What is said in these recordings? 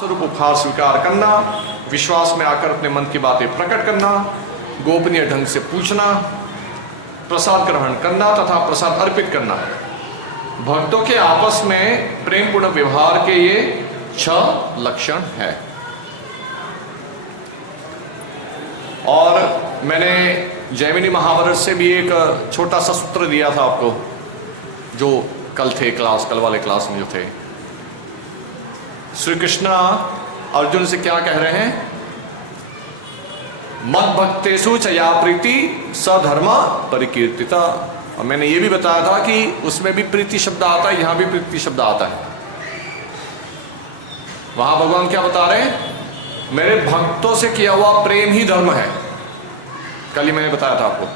स्वरूप उपहार स्वीकार करना, विश्वास में आकर अपने मन की बातें प्रकट करना, गोपनीय ढंग से पूछना, प्रसाद ग्रहण करना तथा प्रसाद अर्पित करना। भक्तों के आपस में प्रेम पूर्ण व्यवहार के ये 6 लक्षण है। और मैंने जैमिनी महाभारत से भी एक छोटा सा सूत्र दिया था आपको, जो कल वाले क्लास में जो थे। श्री कृष्ण अर्जुन से क्या कह रहे हैं? मद भक्तेषु च या प्रीति सधर्म परिकीर्तिता। और मैंने ये भी बताया था कि उसमें भी प्रीति शब्द आता है, यहां भी प्रीति शब्द आता है। वहां भगवान क्या बता रहे हैं? मेरे भक्तों से किया हुआ प्रेम ही धर्म है। कल ही मैंने बताया था आपको।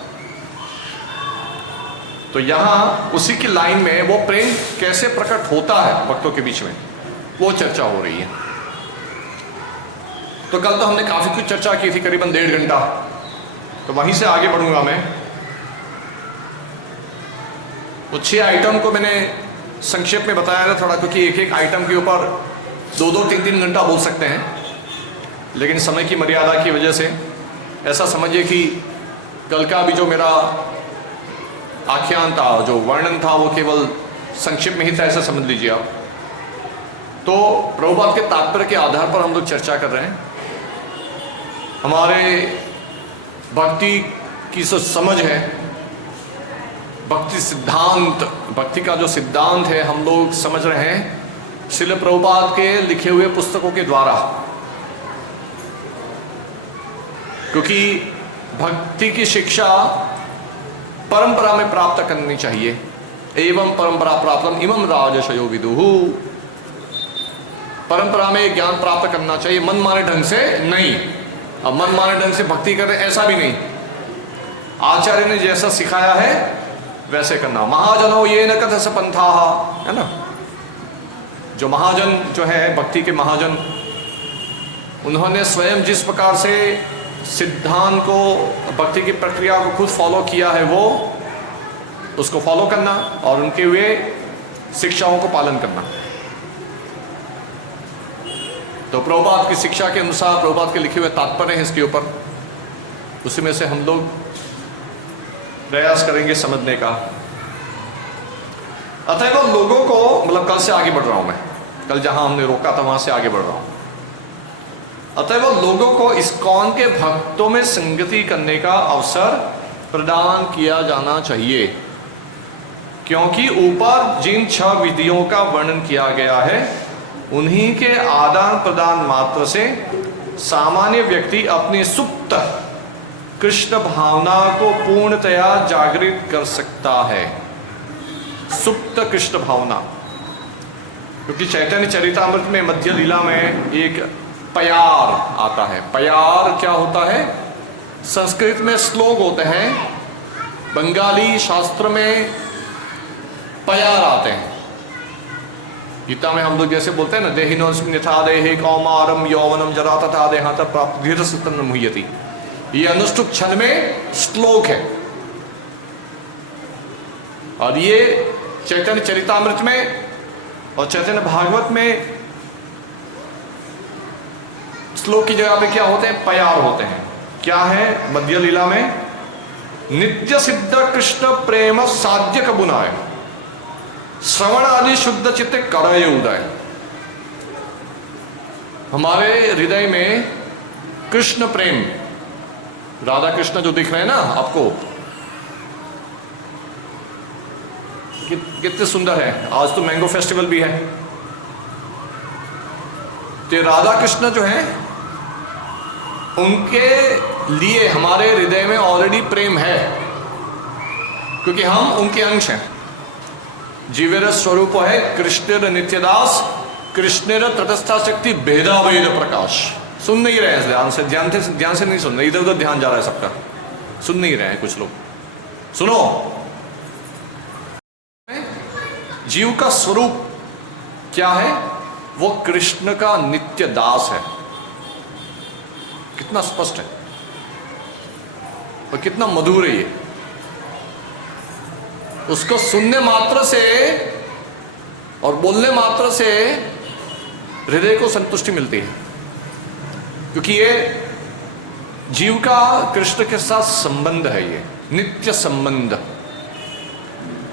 तो यहां उसी की लाइन में वो प्रेम कैसे प्रकट होता है भक्तों के बीच में, वो चर्चा हो रही है। तो कल तो हमने काफी कुछ चर्चा की थी, करीबन 1.5 घंटा। तो वहीं से आगे बढ़ूंगा मैं। वो 6 आइटम को मैंने संक्षेप में बताया था थोड़ा, क्योंकि एक आइटम के ऊपर 2-2, 3-3 घंटा बोल सकते हैं, लेकिन समय की मर्यादा की वजह से ऐसा समझिए कि कल का भी जो मेरा आख्यान था, जो वर्णन था, वो केवल संक्षेप में ही था, ऐसा समझ लीजिए आप। तो प्रभुपाद के तात्पर्य के आधार पर हम लोग चर्चा कर रहे हैं। हमारे भक्ति की जो समझ है, भक्ति सिद्धांत, भक्ति का जो सिद्धांत है, हम लोग समझ रहे हैं श्रील प्रभुपाद के लिखे हुए पुस्तकों के द्वारा। क्योंकि भक्ति की शिक्षा परंपरा में प्राप्त करनी चाहिए। एवं परंपरा प्राप्तम इमं राजर्षयो विदुः। परंपरा में ज्ञान प्राप्त करना चाहिए, मन माने ढंग से नहीं। अब मन माने ढंग से भक्ति करें ऐसा भी नहीं, आचार्य ने जैसा सिखाया है वैसे करना। महाजनो ये न कथस पंथा, है ना। जो महाजन जो है, भक्ति के महाजन, उन्होंने स्वयं जिस प्रकार से सिद्धांत को, भक्ति की प्रक्रिया को खुद फॉलो किया है, वो उसको फॉलो करना और उनके हुए शिक्षाओं को पालन करना। तो प्रभुपाद की शिक्षा के अनुसार प्रभुपाद के लिखे हुए तात्पर्य हैं इसके ऊपर, उसी में से हम लोग प्रयास करेंगे समझने का। अतएव लोगों को, मतलब कल से आगे बढ़ रहा हूं मैं, कल जहां हमने रोका था वहां से आगे बढ़ रहा हूं। अतएव लोगों को इस्कॉन के भक्तों में संगति करने का अवसर प्रदान किया जाना चाहिए, क्योंकि ऊपर जिन 6 विधियों का वर्णन किया गया है, उन्हीं के आदान प्रदान मात्र से सामान्य व्यक्ति अपनी सुप्त कृष्ण भावना को पूर्णतया जागृत कर सकता है। सुप्त कृष्ण भावना, क्योंकि चैतन्य चरितामृत में मध्य लीला में एक प्यार आता है। प्यार क्या होता है? संस्कृत में श्लोक होते हैं, बंगाली शास्त्र में प्यार आते हैं। गीता में हम लोग जैसे बोलते हैं ना, देहिनोऽस्मिन् यथा देहे कौमारम यौवनम जरा तथा देहांत प्राप्त धीरस्तन्न मुह्यति। ये अनुष्टुप छंद में श्लोक है। और ये चैतन्य चरितामृत में और चैतन्य भागवत में श्लोक की जगह पे क्या होते हैं? प्यार होते हैं। क्या है? मध्य लीला में नित्य सिद्ध कृष्ण प्रेम साध्य कबुनाय, श्रवण आदि शुद्ध चित्त करय उदय। हमारे हृदय में कृष्ण प्रेम, राधा कृष्ण जो दिख रहे हैं ना आपको, कितने सुंदर है। आज तो मैंगो फेस्टिवल भी है। तो राधा कृष्ण जो है, उनके लिए हमारे हृदय में ऑलरेडी प्रेम है, क्योंकि हम उनके अंश हैं। जीवेर स्वरूप है कृष्णेर नित्यदास, कृष्णेर तटस्था शक्ति भेदा भेद प्रकाश। सुन नहीं रहे हैं ध्यान से नहीं सुन रहे, इधर उधर ध्यान जा रहा है सबका, सुन नहीं रहे हैं कुछ लोग। सुनो, जीव का स्वरूप क्या है? वो कृष्ण का नित्य दास है। कितना स्पष्ट है और कितना मधुर है ये। उसको सुनने मात्र से और बोलने मात्र से हृदय को संतुष्टि मिलती है, क्योंकि ये जीव का कृष्ण के साथ संबंध है, ये नित्य संबंध।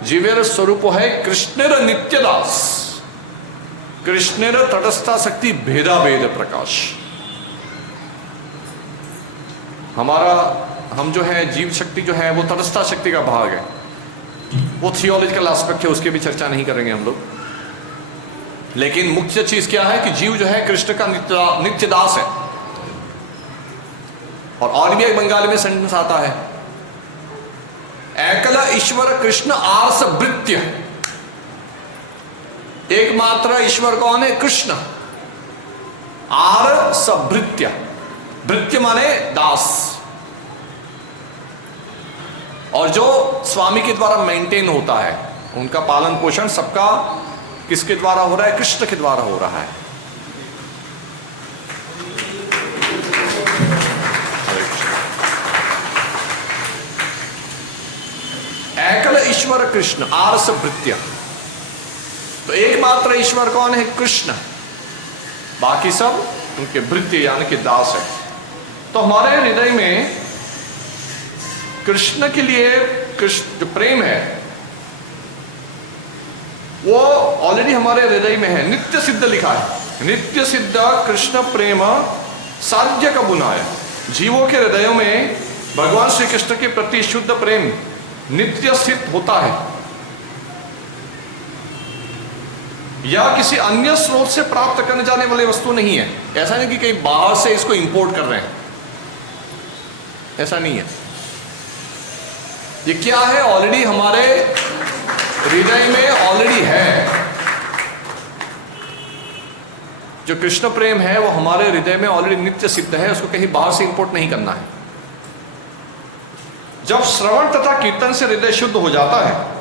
जीवेर स्वरूप है कृष्णेर नित्यदास, कृष्णेर तटस्था शक्ति भेदा भेद प्रकाश। हम जो है जीव शक्ति जो है वो तटस्था शक्ति का भाग है, वो थियोलॉजिकल एस्पेक्ट है, उसकी भी चर्चा नहीं करेंगे हम लोग। लेकिन मुख्य चीज क्या है कि जीव जो है कृष्ण का नित्यदास है। और भी एक बंगाली में सेंटेंस आता है, एकल ईश्वर कृष्ण आर्स भृत्य। एकमात्र ईश्वर कौन है? कृष्ण। आर सभृत्य, भृत्य माने दास, और जो स्वामी के द्वारा मेंटेन होता है, उनका पालन पोषण सबका किसके द्वारा हो रहा है? कृष्ण के द्वारा हो रहा है। एकल ईश्वर कृष्ण आर्स भृत्य। तो एकमात्र ईश्वर कौन है? कृष्ण। बाकी सब उनके भृत्य यानी कि दास है। तो हमारे हृदय में कृष्ण के लिए कृष्ण जो प्रेम है वो ऑलरेडी हमारे हृदय में है, नित्य सिद्ध लिखा है। नित्य सिद्ध कृष्ण प्रेम साध्य का बुनाया। जीवों के हृदयों में भगवान श्री कृष्ण के प्रति शुद्ध प्रेम नित्य सिद्ध होता है, या किसी अन्य स्रोत से प्राप्त करने जाने वाली वस्तु नहीं है। ऐसा नहीं कि कहीं बाहर से इसको इंपोर्ट कर रहे हैं, ऐसा नहीं है। ये क्या है? ऑलरेडी हमारे हृदय में ऑलरेडी है। जो कृष्ण प्रेम है वो हमारे हृदय में ऑलरेडी नित्य सिद्ध है, उसको कहीं बाहर से इंपोर्ट नहीं करना है। जब श्रवण तथा कीर्तन से हृदय शुद्ध हो जाता है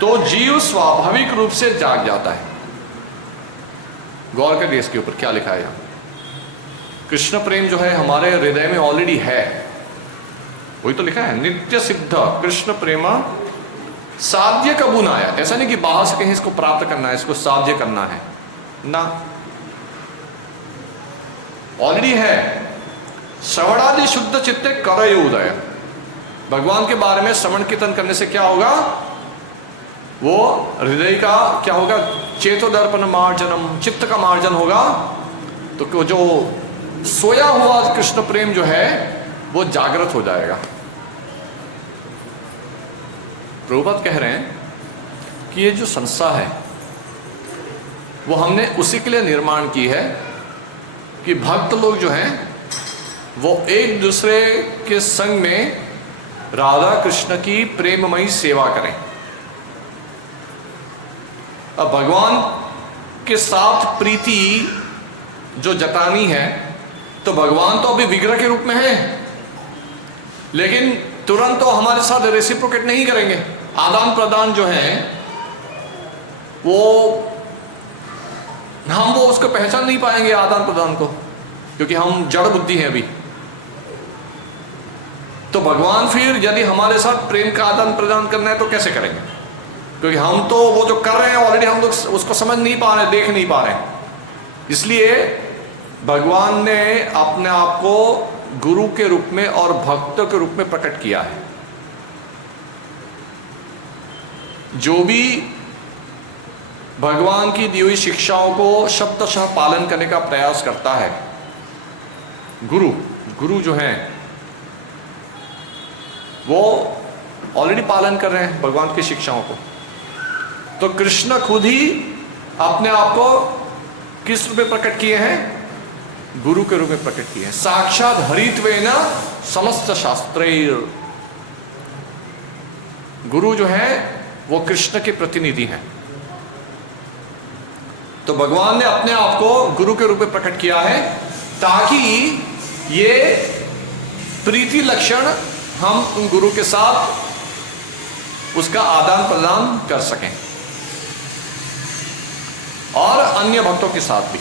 तो जीव स्वाभाविक रूप से जाग जाता है। गौर करिए इसके ऊपर क्या लिखा है यहां। कृष्ण प्रेम जो है हमारे हृदय में ऑलरेडी है, वही तो लिखा है, नित्य सिद्ध कृष्ण प्रेम साध्य का बुनाया। ऐसा नहीं कि बाहर से कहीं इसको प्राप्त करना है, इसको साध्य करना है ना, ऑलरेडी है। श्रवणादि शुद्ध चित्ते करय उदय। भगवान के बारे में श्रवण कीर्तन करने से क्या होगा? वो हृदय का क्या होगा? चेतो दर्पण मार्जनम, चित्त का मार्जन होगा। तो जो सोया हुआ कृष्ण प्रेम जो है वो जागृत हो जाएगा। प्रभुपाद कह रहे हैं कि ये जो संस्था है वो हमने उसी के लिए निर्माण की है कि भक्त लोग जो हैं वो एक दूसरे के संग में राधा कृष्ण की प्रेममयी सेवा करें। अब भगवान के साथ प्रीति जो जतानी है, तो भगवान तो अभी विग्रह के रूप में है, लेकिन तुरंत तो हमारे साथ रेसिप्रोकेट नहीं करेंगे। आदान प्रदान जो है वो हम उसको पहचान नहीं पाएंगे आदान प्रदान को, क्योंकि हम जड़ बुद्धि हैं अभी। तो भगवान फिर यदि हमारे साथ प्रेम का आदान प्रदान करना है तो कैसे करेंगे? क्योंकि हम तो वो जो कर रहे हैं ऑलरेडी हम लोग उसको समझ नहीं पा रहे, देख नहीं पा रहे। इसलिए भगवान ने अपने आप को गुरु के रूप में और भक्त के रूप में प्रकट किया है। जो भी भगवान की दी हुई शिक्षाओं को शब्दशः पालन करने का प्रयास करता है, गुरु जो हैं वो ऑलरेडी पालन कर रहे हैं भगवान की शिक्षाओं को। तो कृष्ण खुद ही अपने आप को किस रूप में प्रकट किए हैं? गुरु के रूप में प्रकट किए हैं। साक्षात हरित्वेन समस्त शास्त्रैर। गुरु जो है वो कृष्ण के प्रतिनिधि हैं। तो भगवान ने अपने आप को गुरु के रूप में प्रकट किया है ताकि ये प्रीति लक्षण हम उन गुरु के साथ उसका आदान प्रदान कर सकें, और अन्य भक्तों के साथ भी।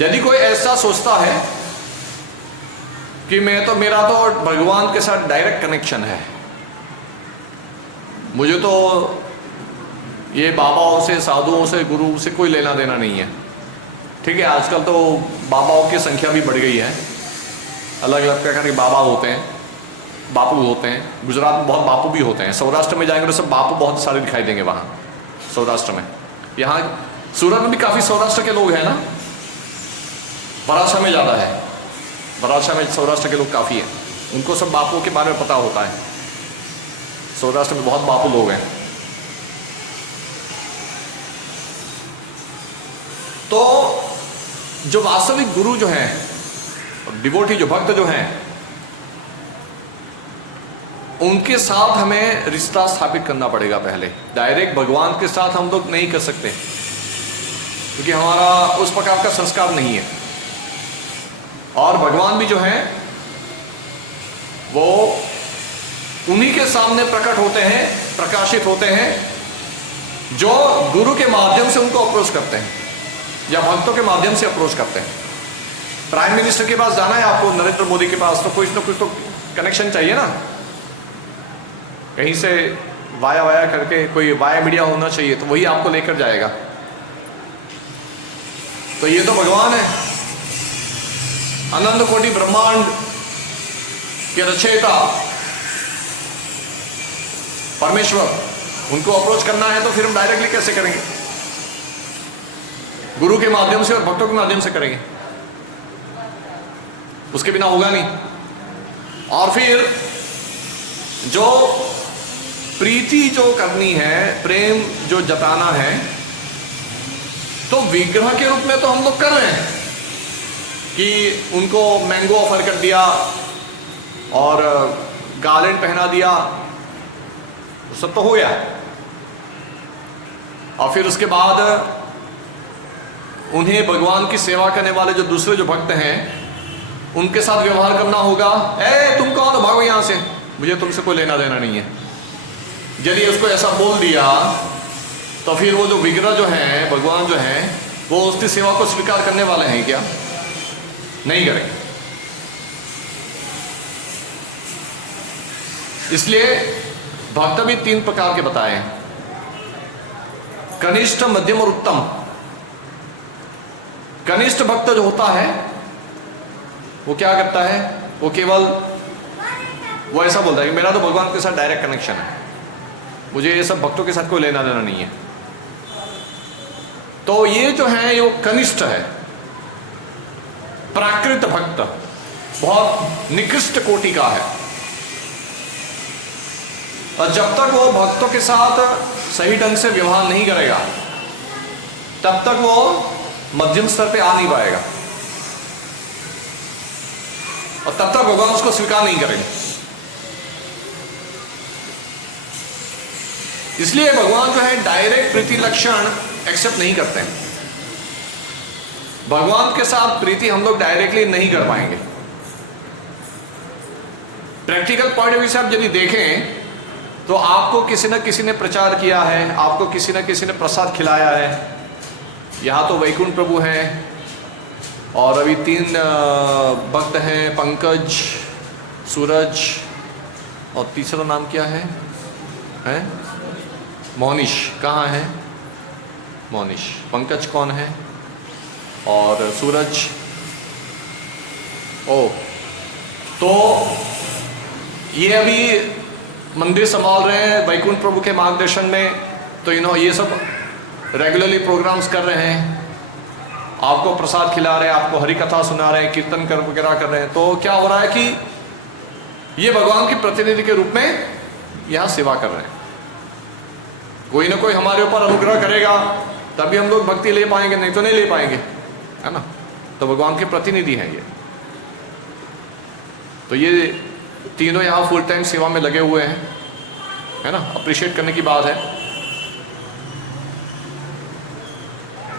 यदि कोई ऐसा सोचता है कि मेरा तो भगवान के साथ डायरेक्ट कनेक्शन है, मुझे तो ये बाबाओं से, साधुओं से, गुरु से कोई लेना देना नहीं है। ठीक है, आजकल तो बाबाओं की संख्या भी बढ़ गई है, अलग अलग प्रकार के बाबा होते हैं, बापू होते हैं। गुजरात में बहुत बापू भी होते हैं, सौराष्ट्र में जाएंगे तो सब बापू बहुत सारे दिखाई देंगे वहाँ सौराष्ट्र में। यहाँ सूरत में भी काफ़ी सौराष्ट्र के लोग हैं ना, बरासा में ज़्यादा है, बरासा में सौराष्ट्र के लोग काफ़ी हैं, उनको सब बापू के बारे में पता होता है। सौराष्ट्र में बहुत बापू लोग हैं। तो जो वास्तविक गुरु जो हैं, डिवोटी जो भक्त जो हैं, उनके साथ हमें रिश्ता स्थापित करना पड़ेगा पहले। डायरेक्ट भगवान के साथ हम लोग नहीं कर सकते, क्योंकि हमारा उस प्रकार का संस्कार नहीं है। और भगवान भी जो हैं वो उन्हीं के सामने प्रकट होते हैं, प्रकाशित होते हैं, जो गुरु के माध्यम से उनको अप्रोच करते हैं या भक्तों के माध्यम से अप्रोच करते हैं। प्राइम मिनिस्टर के पास जाना है आपको, नरेंद्र मोदी के पास, तो कुछ ना कुछ तो कनेक्शन चाहिए ना, कहीं से वाया वाया करके कोई वाया मीडिया होना चाहिए, तो वही आपको लेकर जाएगा। तो ये तो भगवान है, अनंत कोटि ब्रह्मांड के रचयिता परमेश्वर, उनको अप्रोच करना है तो फिर हम डायरेक्टली कैसे करेंगे? गुरु के माध्यम से और भक्तों के माध्यम से करेंगे, उसके बिना होगा नहीं। और फिर जो प्रीति जो करनी है, प्रेम जो जताना है, तो विग्रह के रूप में तो हम लोग कर रहे हैं कि उनको मैंगो ऑफर कर दिया और गार्लेंड पहना दिया, सब तो हो गया। और फिर उसके बाद उन्हें भगवान की सेवा करने वाले जो दूसरे जो भक्त हैं, उनके साथ व्यवहार करना होगा। तुम कौन हो, भागो यहां से, मुझे तुमसे कोई लेना देना नहीं है। यदि उसको ऐसा बोल दिया तो फिर वो जो विग्रह जो है, भगवान जो है, वो उसकी सेवा को स्वीकार करने वाले हैं क्या? नहीं करेंगे। इसलिए भक्त भी 3 प्रकार के बताए हैं, कनिष्ठ, मध्यम और उत्तम। कनिष्ठ भक्त जो होता है वो क्या करता है? वो केवल वो ऐसा बोलता है कि मेरा तो भगवान के साथ डायरेक्ट कनेक्शन है, मुझे ये सब भक्तों के साथ कोई लेना देना नहीं है। तो ये जो है ये कनिष्ठ है, प्राकृत भक्त, बहुत निकृष्ट कोटि का है। और जब तक वो भक्तों के साथ सही ढंग से व्यवहार नहीं करेगा, तब तक वो मध्यम स्तर पे आ नहीं पाएगा, और तब तक भगवान उसको स्वीकार नहीं करेंगे। इसलिए भगवान जो है डायरेक्ट प्रीति लक्षण एक्सेप्ट नहीं करते हैं। भगवान के साथ प्रीति हम लोग डायरेक्टली नहीं कर पाएंगे। प्रैक्टिकल पॉइंट ऑफ व्यू से आप यदि देखें तो आपको किसी न किसी ने प्रचार किया है, आपको किसी न किसी ने प्रसाद खिलाया है। यहाँ तो वैकुंठ प्रभु हैं और अभी 3 भक्त हैं, पंकज, सूरज और तीसरा नाम क्या है? मोनिश। कहाँ है मोनिश? पंकज कौन है और सूरज? तो ये अभी मंदिर संभाल रहे हैं वैकुंठ प्रभु के मार्गदर्शन में, तो ये सब रेगुलरली प्रोग्राम्स कर रहे हैं, आपको प्रसाद खिला रहे हैं, आपको हरि कथा सुना रहे हैं, कीर्तन कर वगैरह कर रहे हैं। तो क्या हो रहा है कि ये भगवान के प्रतिनिधि के रूप में यहाँ सेवा कर रहे हैं। कोई ना कोई हमारे ऊपर अनुग्रह करेगा तभी हम लोग भक्ति ले पाएंगे, नहीं तो नहीं ले पाएंगे, है ना। तो भगवान के प्रतिनिधि हैं ये। तो ये तीनों यहाँ फुल टाइम सेवा में लगे हुए हैं, है ना। अप्रिशिएट करने की बात है।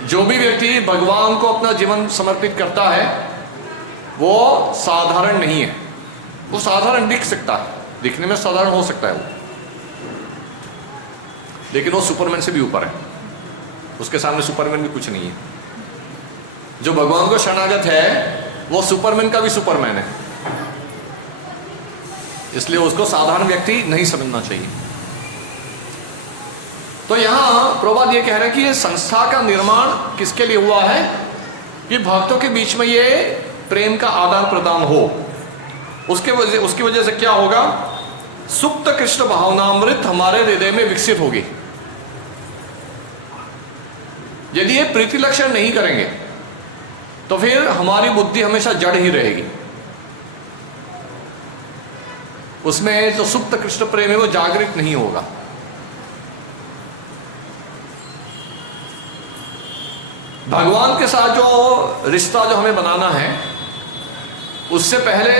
जो भी व्यक्ति भगवान को अपना जीवन समर्पित करता है वो साधारण नहीं है। वो साधारण दिख सकता है, दिखने में साधारण हो सकता है वो, लेकिन वो सुपरमैन से भी ऊपर है। उसके सामने सुपरमैन भी कुछ नहीं है। जो भगवान को शरणागत है वो सुपरमैन का भी सुपरमैन है। इसलिए उसको साधारण व्यक्ति नहीं समझना चाहिए। तो यहां प्रभुपाद ये कह रहे हैं कि ये संस्था का निर्माण किसके लिए हुआ है? कि भक्तों के बीच में ये प्रेम का आदान प्रदान हो। उसकी वजह से क्या होगा? सुप्त कृष्ण भावनामृत हमारे हृदय में विकसित होगी। यदि ये प्रीति लक्षण नहीं करेंगे तो फिर हमारी बुद्धि हमेशा जड़ ही रहेगी, उसमें जो सुप्त कृष्ण प्रेम है वो जागृत नहीं होगा। भगवान के साथ जो रिश्ता जो हमें बनाना है, उससे पहले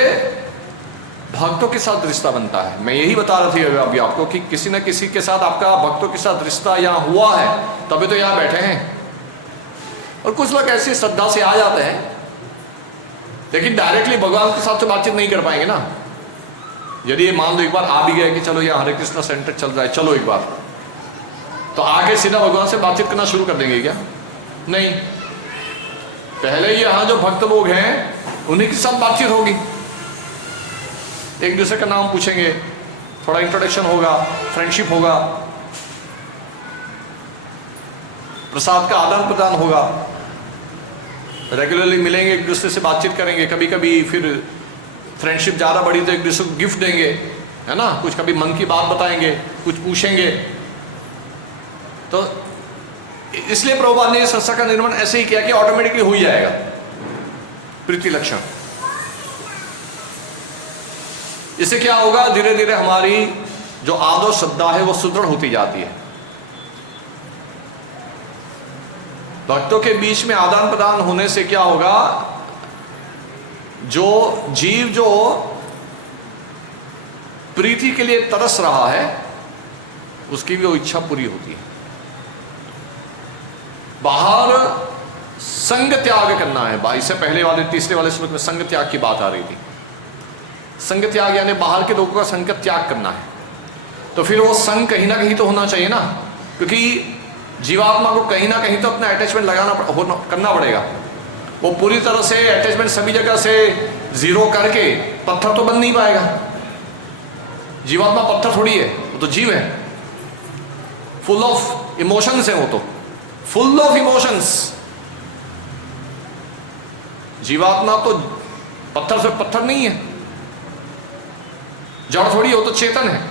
भक्तों के साथ रिश्ता बनता है। मैं यही बता रहा थी अभी आपको कि किसी न किसी के साथ आपका भक्तों के साथ रिश्ता यहाँ हुआ है, तभी तो यहाँ बैठे हैं। और कुछ लोग ऐसी श्रद्धा से आ जाते हैं, लेकिन डायरेक्टली भगवान के साथ तो बातचीत नहीं कर पाएंगे ना। यदि ये मान लो एक बार आ भी गए कि चलो यहाँ हरे कृष्णा सेंटर चल रहा है, चलो एक बार, तो आगे सीधा भगवान से बातचीत करना शुरू कर देंगे क्या? नहीं, पहले यहाँ जो भक्त लोग हैं उन्हीं के साथ बातचीत होगी, एक दूसरे का नाम पूछेंगे, थोड़ा इंट्रोडक्शन होगा, फ्रेंडशिप होगा, प्रसाद का आदान प्रदान होगा, रेगुलरली मिलेंगे, एक दूसरे से बातचीत करेंगे। कभी कभी फिर फ्रेंडशिप ज़्यादा बढ़ी तो एक दूसरे को गिफ्ट देंगे, है ना, कुछ कभी मन की बात बताएंगे, कुछ पूछेंगे। तो इसलिए प्रभुपाद ने संस्था का निर्माण ऐसे ही किया कि ऑटोमेटिकली हो ही जाएगा प्रीति लक्षण। इससे क्या होगा? धीरे धीरे हमारी जो आदर श्रद्धा है वो सुदृढ़ होती जाती है। भक्तों के बीच में आदान प्रदान होने से क्या होगा? जो जीव जो प्रीति के लिए तरस रहा है उसकी भी वो इच्छा पूरी होती है। बाहर संग त्याग करना है। इससे पहले वाले तीसरे वाले श्लोक में संग त्याग की बात आ रही थी। संग त्याग यानी बाहर के लोगों का संग का त्याग करना है। तो फिर वो संग कहीं ना कहीं तो होना चाहिए ना, क्योंकि जीवात्मा को कहीं ना कहीं तो अपना अटैचमेंट करना पड़ेगा। वो पूरी तरह से अटैचमेंट सभी जगह से जीरो करके पत्थर तो बन नहीं पाएगा। जीवात्मा पत्थर थोड़ी है, वो तो जीव है, फुल ऑफ इमोशंस है, वो तो फुल ऑफ इमोशंस। जीवात्मा तो पत्थर से पत्थर नहीं है, जड़ थोड़ी, हो तो चेतन है।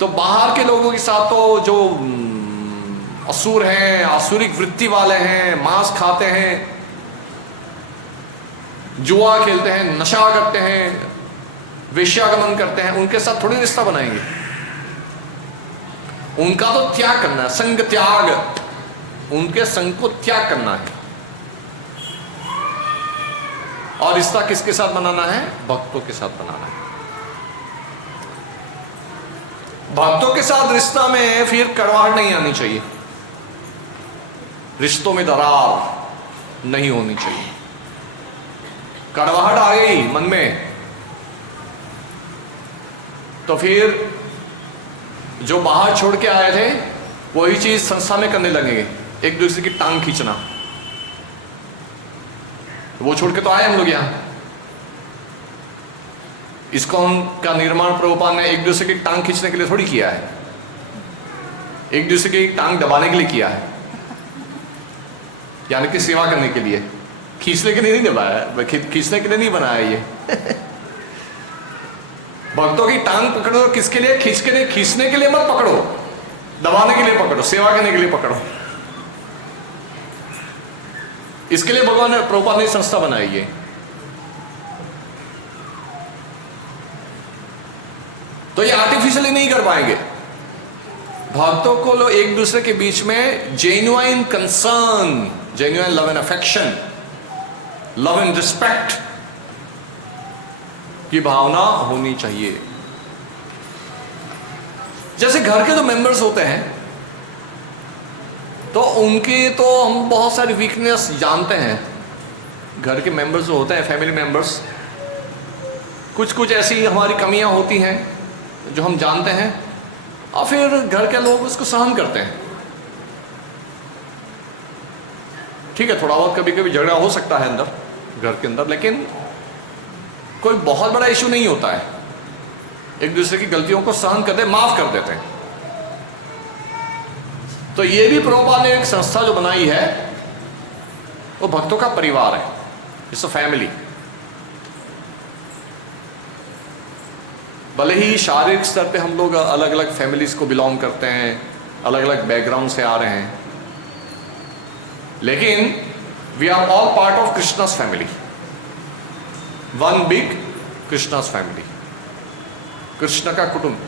तो बाहर के लोगों के साथ तो जो असुर हैं, आसुरिक वृत्ति वाले हैं, मांस खाते हैं, जुआ खेलते हैं, नशा करते हैं, वेश्यागमन करते हैं, उनके साथ थोड़ी रिश्ता बनाएंगे। उनका तो त्याग करना है, संग त्याग, उनके संग को त्याग करना है। और रिश्ता किसके साथ बनाना है? भक्तों के साथ बनाना है। भक्तों के साथ रिश्ता में फिर कड़वाहट नहीं आनी चाहिए, रिश्तों में दरार नहीं होनी चाहिए। कड़वाहट आ गई मन में तो फिर जो बाहर छोड़ के आए थे वही चीज संस्था में करने लगेंगे, एक दूसरे की टांग खींचना। वो छोड़ के तो आए हम लोग यहां। इस्कॉन का निर्माण प्रभुपाद ने एक दूसरे की टांग खींचने के लिए थोड़ी किया है, एक दूसरे की टांग दबाने के लिए किया है, यानी कि सेवा करने के लिए। खींचने के लिए नहीं दबाया, खींचने के लिए नहीं बनाया ये। भक्तों की टांग पकड़ो किसके लिए? खींचने के लिए मत पकड़ो, दबाने के लिए पकड़ो, सेवा करने के लिए पकड़ो। इसके लिए भगवान ने, प्रभुपाद ने संस्था बनाई है। तो ये आर्टिफिशियली नहीं कर पाएंगे। भक्तों को लोग एक दूसरे के बीच में genuine concern, genuine love and affection, love and respect की भावना होनी चाहिए। जैसे घर के जो मेंबर्स होते हैं तो उनके तो हम बहुत सारी वीकनेस जानते हैं। घर के मेंबर्स जो होते हैं, फैमिली मेंबर्स, कुछ ऐसी हमारी कमियां होती हैं जो हम जानते हैं, और फिर घर के लोग उसको सहन करते हैं। ठीक है, थोड़ा बहुत कभी कभी झगड़ा हो सकता है अंदर, घर के अंदर, लेकिन कोई बहुत बड़ा इशू नहीं होता है। एक दूसरे की गलतियों को सहन करते, माफ कर देते हैं। तो ये भी प्रभुपाद ने एक संस्था जो बनाई है वो भक्तों का परिवार है, इट्स अ फैमिली। भले ही शारीरिक स्तर पे हम लोग अलग अलग फैमिलीज को बिलोंग करते हैं, अलग अलग बैकग्राउंड से आ रहे हैं, लेकिन we are all part of Krishna's family, one big Krishna's family. Krishna का कुटुंब,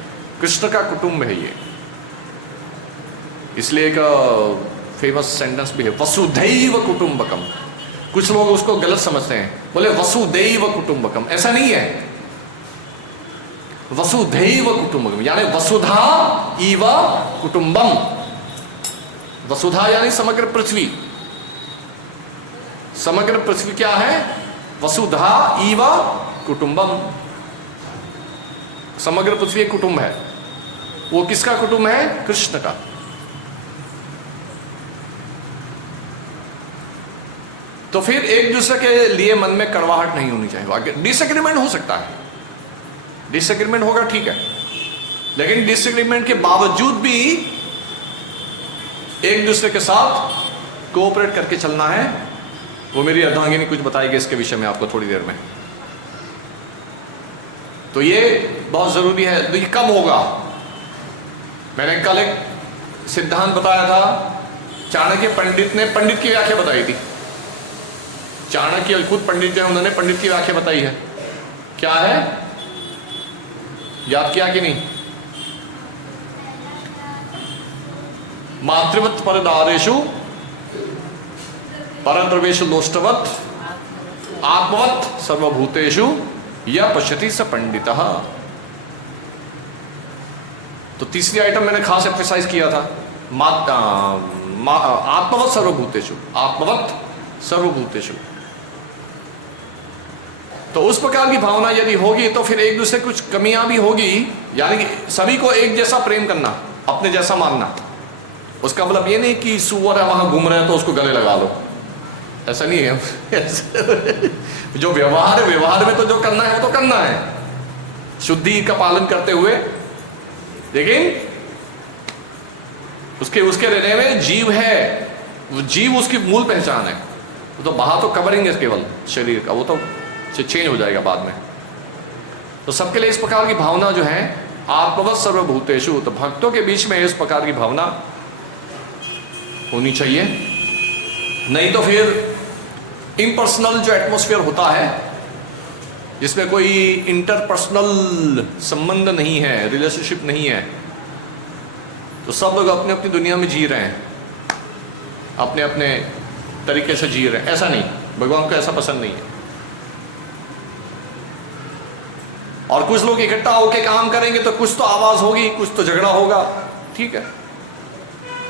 कृष्ण का कुटुंब है ये। इसलिए एक फेमस सेंटेंस भी है, वसुधैव कुटुंबकम। कुछ लोग उसको गलत समझते हैं, बोले वसुधैव कुटुंबकम, ऐसा नहीं है। वसुधैव कुटुंबकम यानी वसुधा इव कुटुंबम। वसुधा यानी समग्र पृथ्वी। समग्र पृथ्वी क्या है? वसुधा इव कुटुंबम। समग्र पृथ्वी एक कुटुंब है। वो किसका कुटुंब है? कृष्ण का। तो फिर एक दूसरे के लिए मन में कड़वाहट नहीं होनी चाहिए। डिसएग्रीमेंट हो सकता है, डिसएग्रीमेंट होगा, ठीक है, लेकिन डिसएग्रीमेंट के बावजूद भी एक दूसरे के साथ कोऑपरेट करके चलना है। वो मेरी अर्धांगिनी कुछ बताएगी इसके विषय में आपको थोड़ी देर में। तो ये बहुत जरूरी है। तो ये कब होगा? मैंने कल एक सिद्धांत बताया था, चाणक्य पंडित ने पंडित की व्याख्या बताई थी। चाणक्य खुद पंडित जो है, उन्होंने पंडित की व्याख्या बताई है। क्या है, याद किया कि नहीं? मातृवत परदारेषु परद्रवेषु लोष्टवत आत्मवत सर्वभूतेषु यह पश्यति स पंडितः। तो तीसरी आइटम मैंने खास एम्फसाइज किया था, आत्मवत सर्वभूतेषु, आत्मवत सर्वभूतेषु। तो उस प्रकार की भावना यदि होगी तो फिर एक दूसरे कुछ कमियां भी होगी, यानी कि सभी को एक जैसा प्रेम करना, अपने जैसा मानना। उसका मतलब ये नहीं कि सुअर है वहां घूम रहे हैं तो उसको गले लगा लो, ऐसा नहीं है। जो व्यवहार है, व्यवहार में तो जो करना है वो तो करना है, शुद्धि का पालन करते हुए, लेकिन उसके रहने में जीव है, वो जीव उसकी मूल पहचान है। वो तो बाहर तो कवरिंग है केवल शरीर का, वो तो चेंज हो जाएगा बाद में। तो सबके लिए इस प्रकार की भावना जो है, आत्मवत सर्वभूतेषु, तो भक्तों के बीच में इस प्रकार की भावना होनी चाहिए। नहीं तो फिर इम्पर्सनल जो एटमॉस्फेयर होता है, जिसमें कोई इंटरपर्सनल संबंध नहीं है, रिलेशनशिप नहीं है, तो सब लोग अपने अपनी दुनिया में जी रहे हैं, अपने अपने तरीके से जी रहे हैं। ऐसा नहीं, भगवान को ऐसा पसंद नहीं है। और कुछ लोग इकट्ठा होकर काम करेंगे तो कुछ तो आवाज होगी, कुछ तो झगड़ा होगा, ठीक है,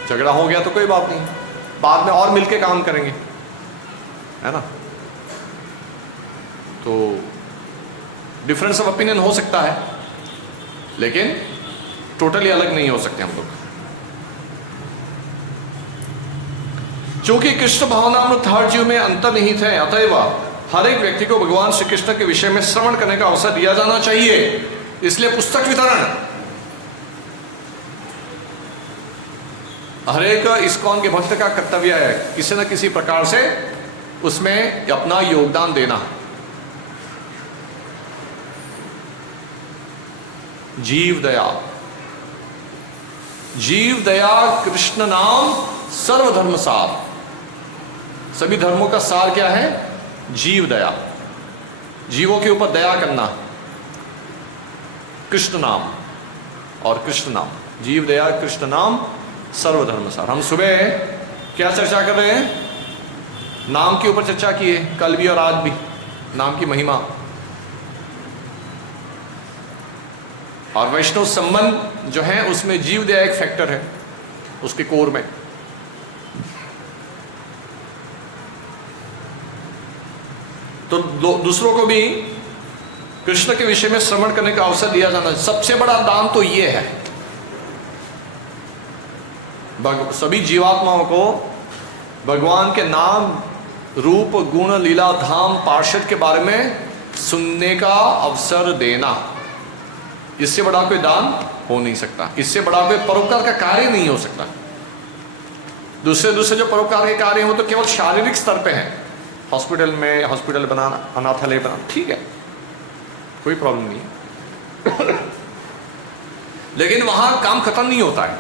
झगड़ा हो गया तो कोई बात नहीं, बाद में और मिलके काम करेंगे, है ना। तो डिफरेंस ऑफ ओपिनियन हो सकता है, लेकिन टोटली अलग नहीं हो सकते हम लोग। चूंकि कृष्ण भावनामृत हर जीव में अंतर्निहित है, अतएव हर एक व्यक्ति को भगवान श्री कृष्ण के विषय में श्रवण करने का अवसर दिया जाना चाहिए। इसलिए पुस्तक वितरण हर एक इस्कॉन के भक्त का कर्तव्य है, किसी न किसी प्रकार से उसमें अपना योगदान देना। जीव दया, जीव दया कृष्ण नाम सर्वधर्म सार। सभी धर्मों का सार क्या है? जीव दया, जीवों के ऊपर दया करना, कृष्ण नाम और कृष्ण नाम, जीव दया कृष्ण नाम सर्वधर्म सार। हम सुबह क्या चर्चा कर रहे हैं? नाम के ऊपर चर्चा की है, कल भी और आज भी, नाम की महिमा। और वैष्णव संबंध जो है उसमें जीव दया एक फैक्टर है, उसके कोर में। तो दूसरों को भी कृष्ण के विषय में श्रवण करने का अवसर दिया जाना। सबसे बड़ा दान तो ये है, सभी जीवात्माओं को भगवान के नाम, रूप, गुण, लीला, धाम, पार्षद के बारे में सुनने का अवसर देना। इससे बड़ा कोई दान हो नहीं सकता, इससे बड़ा कोई परोपकार का कार्य नहीं हो सकता। दूसरे दूसरे जो परोपकार के कार्य हैं वो तो केवल शारीरिक स्तर पे हैं, हॉस्पिटल में हॉस्पिटल बनाना, अनाथालय बनाना, ठीक है, कोई प्रॉब्लम नहीं है। लेकिन वहां काम खत्म नहीं होता है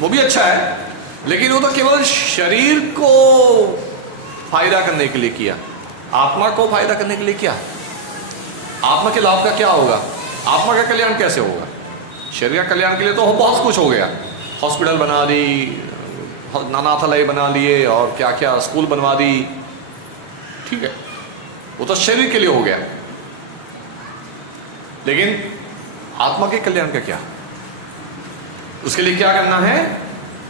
वो भी अच्छा है, लेकिन वो तो केवल शरीर को फायदा करने के लिए किया, आत्मा को फायदा करने के लिए किया। आत्मा के लाभ का क्या होगा? आत्मा का कल्याण कैसे होगा? शरीर का कल्याण के लिए तो बहुत कुछ हो गया, हॉस्पिटल बना दी, अनाथालय बना लिए, और क्या क्या स्कूल बनवा दी, ठीक है, वो तो शरीर के लिए हो गया। लेकिन आत्मा के कल्याण का क्या? उसके लिए क्या करना है?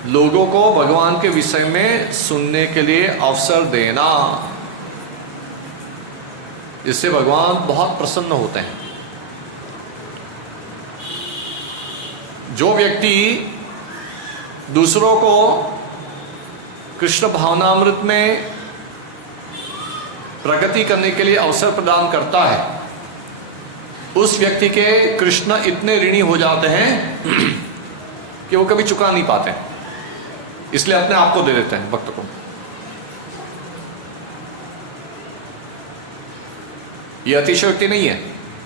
लोगों को भगवान के विषय में सुनने के लिए अवसर देना। इससे भगवान बहुत प्रसन्न होते हैं। जो व्यक्ति दूसरों को कृष्ण भावनामृत में प्रगति करने के लिए अवसर प्रदान करता है, उस व्यक्ति के कृष्ण इतने ऋणी हो जाते हैं कि वो कभी चुका नहीं पाते, इसलिए अपने आप को दे देते हैं भक्त को। ये अतिशयोक्ति नहीं है,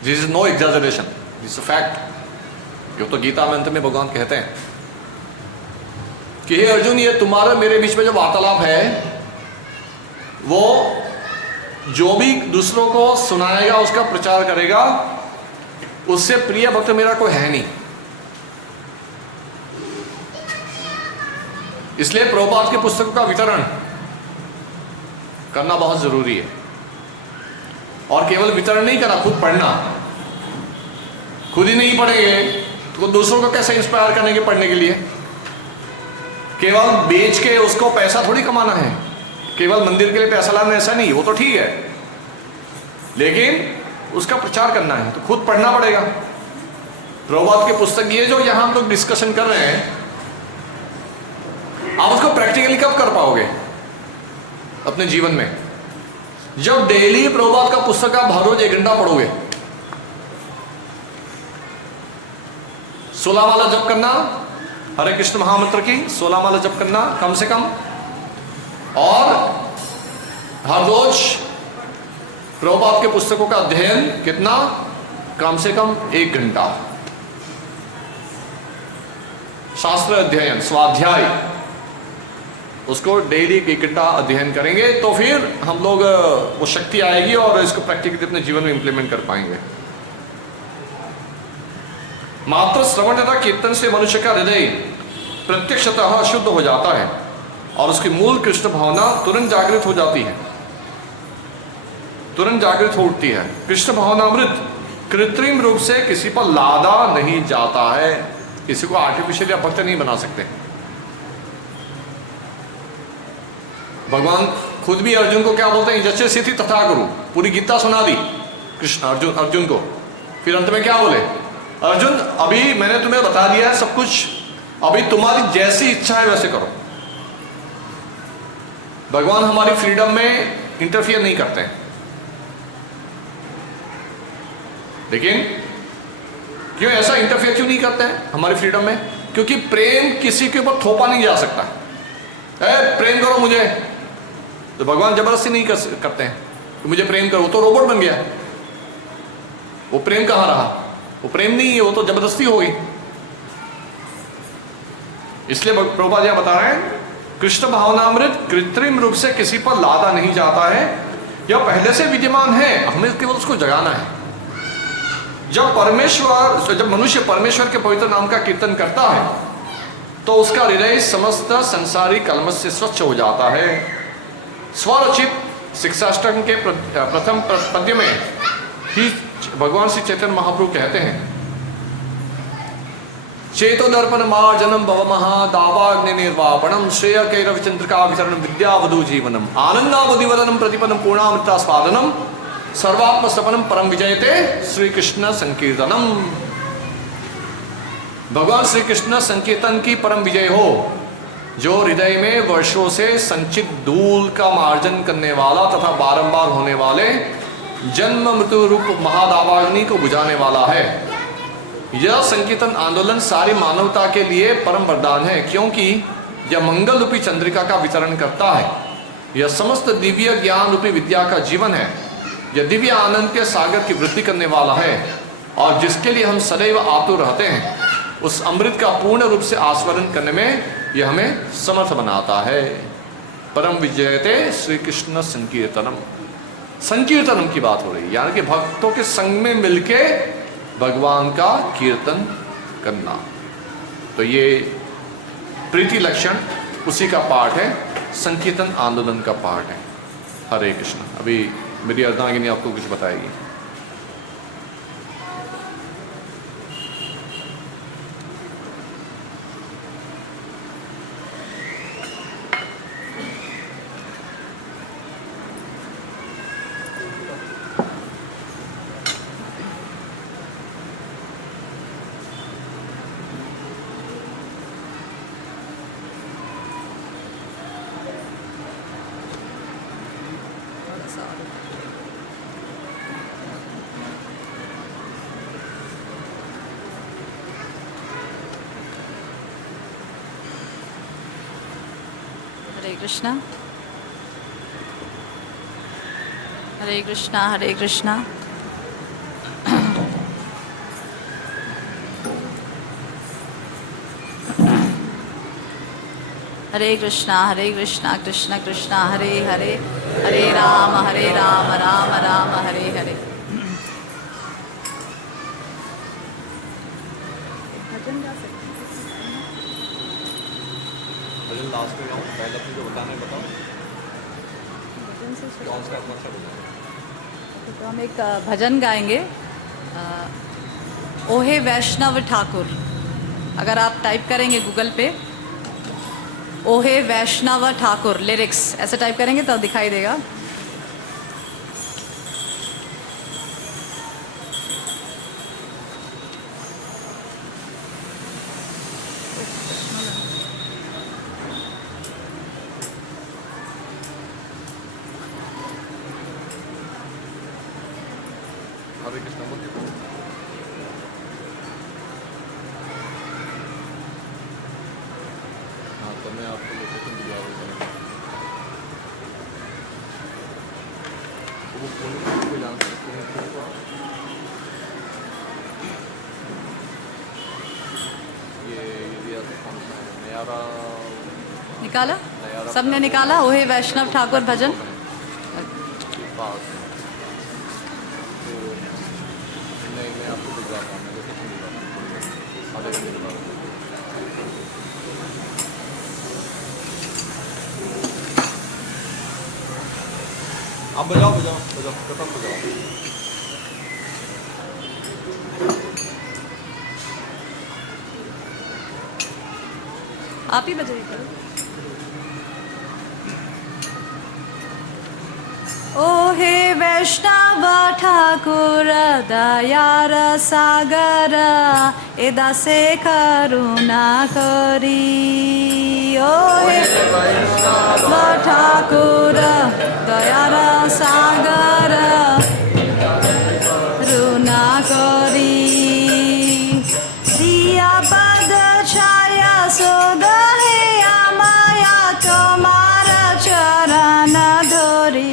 this is no exaggeration, this is fact. ये तो गीता में अंत में भगवान कहते हैं कि हे अर्जुन, ये तुम्हारा मेरे बीच में जो वार्तालाप है, वो जो भी दूसरों को सुनाएगा, उसका प्रचार करेगा, उससे प्रिय भक्त मेरा कोई है नहीं। इसलिए प्रभुपाद के पुस्तकों का वितरण करना बहुत जरूरी है। और केवल वितरण नहीं करना, खुद पढ़ना। खुद ही नहीं पढ़ेंगे तो दूसरों को कैसे इंस्पायर करेंगे पढ़ने के लिए? केवल बेच के उसको पैसा थोड़ी कमाना है, केवल मंदिर के लिए पैसा लाना ऐसा नहीं, वो तो ठीक है, लेकिन उसका प्रचार करना है तो खुद पढ़ना पड़ेगा। प्रभुपाद के पुस्तक ये जो यहां हम लोग डिस्कशन कर रहे हैं, आप उसको प्रैक्टिकली कब कर पाओगे अपने जीवन में? जब डेली प्रभुपाद का पुस्तक आप हर रोज 1 घंटा पढ़ोगे। 16 माला जप करना, हरे कृष्ण महामंत्र की 16 माला जप करना कम से कम, और हर रोज प्रभुपाद के पुस्तकों का अध्ययन कितना? कम से कम 1 घंटा। शास्त्र अध्ययन, स्वाध्याय, उसको डेली 1 घंटा अध्ययन करेंगे तो फिर हम लोग वो शक्ति आएगी और इसको प्रैक्टिकली अपने जीवन में इंप्लीमेंट कर पाएंगे। मात्र श्रवण तथा कीर्तन से मनुष्य का हृदय प्रत्यक्षतः शुद्ध हो जाता है और उसकी मूल कृष्ण भावना तुरंत जागृत हो जाती है, तुरंत जागृत हो उठती है। कृष्ण भावनामृत कृत्रिम रूप से किसी पर लादा नहीं जाता है, किसी को आर्टिफिशियल या भक्त नहीं बना सकते। भगवान खुद भी अर्जुन को क्या बोलते हैं? जैसे स्थिति तथा करो। पूरी गीता सुना दी कृष्ण अर्जुन को, फिर अंत में क्या बोले? अर्जुन, अभी मैंने तुम्हें बता दिया है सब कुछ, अभी तुम्हारी जैसी इच्छा है वैसे करो। भगवान हमारी फ्रीडम में इंटरफियर नहीं करते हैं, लेकिन क्यों ऐसा इंटरफियर क्यों नहीं करते हैं हमारी फ्रीडम में? क्योंकि प्रेम किसी के ऊपर थोपा नहीं जा सकता। प्रेम करो मुझे, तो भगवान जबरदस्ती नहीं करते हैं तो मुझे प्रेम करो, तो रोबोट बन गया। वो प्रेम कहाँ रहा? वो प्रेम नहीं है, वो तो जबरदस्ती हो गई। इसलिए प्रभुपाद यह बता रहे हैं, कृष्ण भावनामृत कृत्रिम रूप से किसी पर लादा नहीं जाता है, यह पहले से विद्यमान है, हमें केवल उसको जगाना है। जब मनुष्य परमेश्वर के पवित्र नाम का कीर्तन करता है तो उसका हृदय समस्त संसारी कलमश से स्वच्छ हो जाता है। स्वरचित शिक्षाष्टक के प्रथम पद्य में ही भगवान श्री चैतन्य महाप्रभु कहते हैं, चेतो दर्पण मार्जनम भव महादावाग्नि निर्वापणम श्रेय कैरवचंद्रिका वितरण विद्यावधु जीवनम आनंदावधिवदनम प्रतिपदम पूर्णामृतास्वादनम सर्वात्म सपनम परम विजयते श्री कृष्ण संकीर्तनम। भगवान श्री कृष्ण संकीर्तन की परम विजय हो, जो हृदय में वर्षों से संचित धूल का मार्जन करने वाला तथा बारंबार होने वाले जन्म मृत्यु रूप महादावाग्नि को बुझाने वाला है। यह संकीर्तन आंदोलन सारी मानवता के लिए परम वरदान है, क्योंकि यह मंगल रूपी चंद्रिका का वितरण करता है। यह समस्त दिव्य ज्ञान रूपी विद्या का जीवन है। यह दिव्य आनंद के सागर की वृद्धि करने वाला है और जिसके लिए हम सदैव आतुर रहते हैं, उस अमृत का पूर्ण रूप से आस्वादन करने में यह हमें समर्थ बनाता है। परम विजयते श्री कृष्ण संकीर्तनम। संकीर्तनम की बात हो रही है, यानी कि भक्तों के संग में मिलके भगवान का कीर्तन करना। तो ये प्रीति लक्षण उसी का पाठ है, संकीर्तन आंदोलन का पाठ है। हरे कृष्ण। अभी मेरी अर्धांगिनी आपको कुछ बताएगी। हरे कृष्णा, हरे कृष्णा, हरे कृष्णा। हरे कृष्णा कृष्ण कृष्ण हरे हरे, हरे राम राम राम हरे हरे। भजन गा सकते हैं? भजन लास्ट में गाऊं, पहले अपने को बताना है, बताओ भजन से शुरू। कौन सा बताओ। तो हम एक भजन गाएंगे, ओहे वैष्णव ठाकुर। अगर आप टाइप करेंगे गूगल पे ओहे वैष्णव ठाकुर लिरिक्स ऐसे टाइप करेंगे तो दिखाई देगा। हरे कृष्ण बोलिए। हाँ, तो मैं आपको लोकेशन दिया हुआ वो पुणे को जान सकते हैं। ये एरिया कौन सा है? नयारा निकाला, सबने निकाला ओहे वैष्णव ठाकुर भजन। के पास। तो नहीं, मैं आपको भिजवाता हूँ, मैं लोकेशन भिजवाता हूँ आधे घंटे के बाद। आप बजाओ बजाओ बजाओ, कथक बजाओ। आप ही बजाइए करो। ओहे वैष्णव ठाकुर दयार सागर, एदासे करुणा करी। ओहे वैष्णव ठाकुर दयार सागर, करुणा करी। दिया पद छाया सोद है माया तुम्हार चरण धोरी।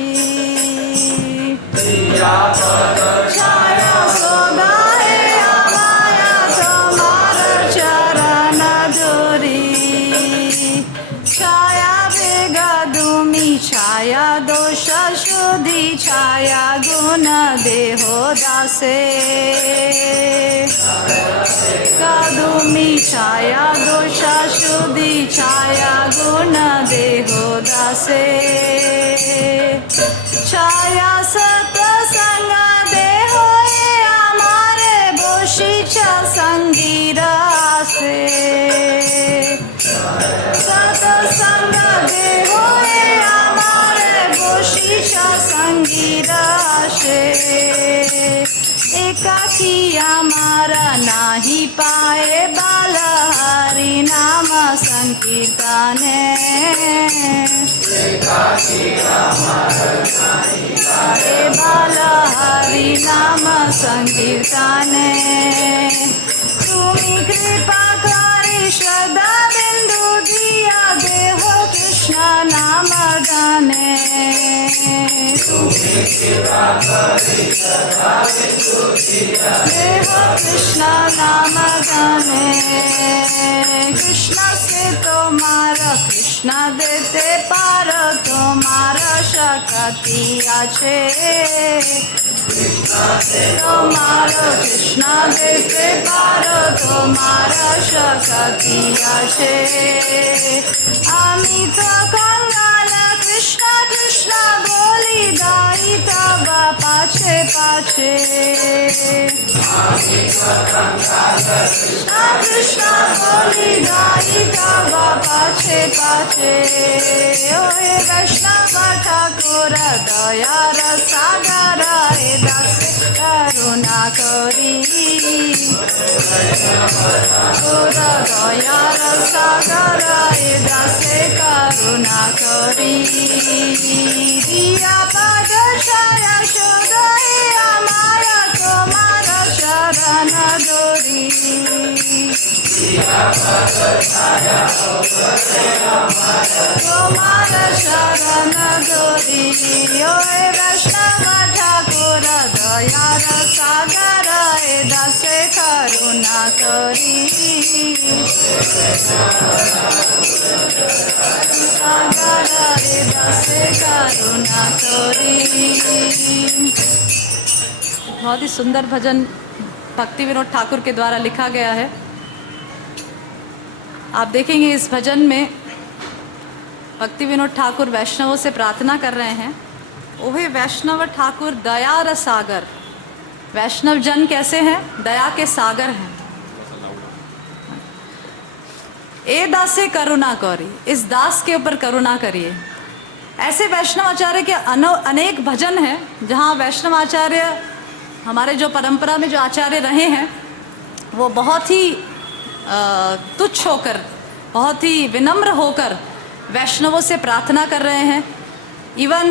छाया सोदा है माया तुम्हार चरण धोरी। छाया बेगा दुमी छाया दोष शुद्धि छाया गुण देहो दासे। कादुमी छाया दोष शुद्धि छाया गुण देहो दासे। छाया सतसंग देहो हमारे बोशिच संगीरा से। सतसंग देहो हमारे बोशिच संगीरा से। एकाकी हमारा नाही पाए बाल हरि नाम संकीर्तन। पाए बाल हरि नाम संकीर्तन। तुम्ही कृपा करी श्रद्धा बिंदु दिया दे हो कृष्ण नाम गाने दे हो कृष्ण नाम गाने कृष्ण से तुम्हारा कृष्ण देते पार तुम्हारा शक्ति আছে তোমারো কৃষ্ণ দেতে পারো তোমারো শক্তি আছে আমি তো কঙ্গাল কৃষ্ণ কৃষ্ণ বলি গাই তব পাছে পাছে কৃষ্ণ কৃষ্ণ বলি গাই তব পাছে পাছে ওহে বৈষ্ণব ঠাকুর দয়ার সাগর হে দাস করুণা করি ঠাকুর দয়ার সাগর হে দাস করুণা করি দিয়া পদ সায়া সদয় আমার তোমার চরণ ধরি তোমার শরণ ধরি ওহে বৈষ্ণব ঠাকুর দয়ার সাগর হে দাস করুণা করি সাগর হে দাস করুণा करी। बहुत ही सुंदर भजन भक्ति विनोद ठाकुर के द्वारा लिखा गया है। आप देखेंगे इस भजन में भक्ति विनोद ठाकुर वैष्णवों से प्रार्थना कर रहे हैं, ओहे वैष्णव ठाकुर दया र सागर। वैष्णव जन कैसे हैं? दया के सागर हैं। ए दासे करुणा करी, इस दास के ऊपर करुणा करिए। ऐसे वैष्णव आचार्य के अनेक भजन हैं जहाँ वैष्णव आचार्य हमारे जो परंपरा में जो आचार्य रहे हैं वो बहुत ही तुच्छ होकर, बहुत ही विनम्र होकर वैष्णवों से प्रार्थना कर रहे हैं। इवन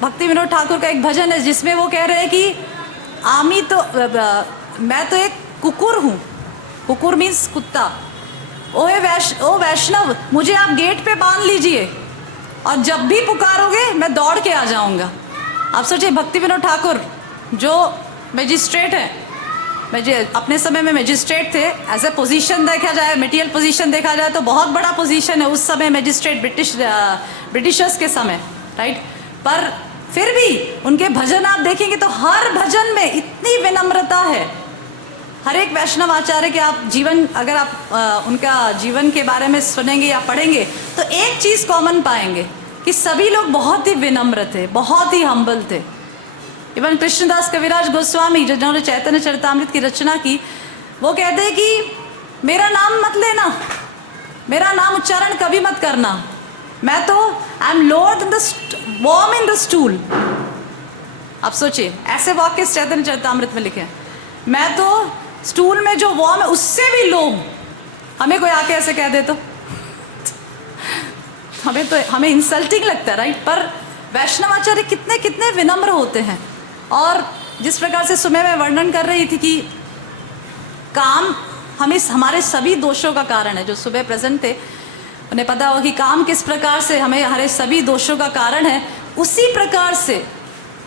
भक्ति विनोद ठाकुर का एक भजन है जिसमें वो कह रहे हैं कि आमी तो मैं तो एक कुकुर हूँ। कुकुर मीन्स कुत्ता। ओ वैष्णव मुझे आप गेट पे बांध लीजिए और जब भी पुकारोगे मैं दौड़ के आ जाऊंगा। आप सोचिए भक्ति विनोद ठाकुर जो मैजिस्ट्रेट है, अपने समय में मैजिस्ट्रेट थे। एज ए पोजीशन देखा जाए, मेटीरियल पोजीशन देखा जाए तो बहुत बड़ा पोजीशन है उस समय मैजिस्ट्रेट, ब्रिटिशर्स के समय, राइट। पर फिर भी उनके भजन आप देखेंगे तो हर भजन में इतनी विनम्रता है। हर एक वैष्णव आचार्य के आप जीवन, अगर आप उनका जीवन के बारे में सुनेंगे या पढ़ेंगे तो एक चीज़ कॉमन पाएंगे कि सभी लोग बहुत ही विनम्र थे, बहुत ही हम्बल थे। इवन कृष्णदास कविराज गोस्वामी जिन्होंने चैतन्य चरितामृत की रचना की, वो कहते हैं कि मेरा नाम मत लेना, मेरा नाम उच्चारण कभी मत करना, मैं तो I am lord in the warm in the stool. आप सोचिए ऐसे वाक्य चैतन्य चरितामृत में लिखे हैं, मैं तो स्टूल में जो वॉर्म है उससे भी लो। हमें कोई आके ऐसे कह दे तो हमें इंसल्टिंग लगता है, राइट। पर वैष्णवाचार्य कितने कितने विनम्र होते हैं। और जिस प्रकार से सुबह मैं वर्णन कर रही थी कि काम हमारे सभी दोषों का कारण है। जो सुबह प्रेजेंट थे उन्हें पता होगा कि काम किस प्रकार से हमारे सभी दोषों का कारण है। उसी प्रकार से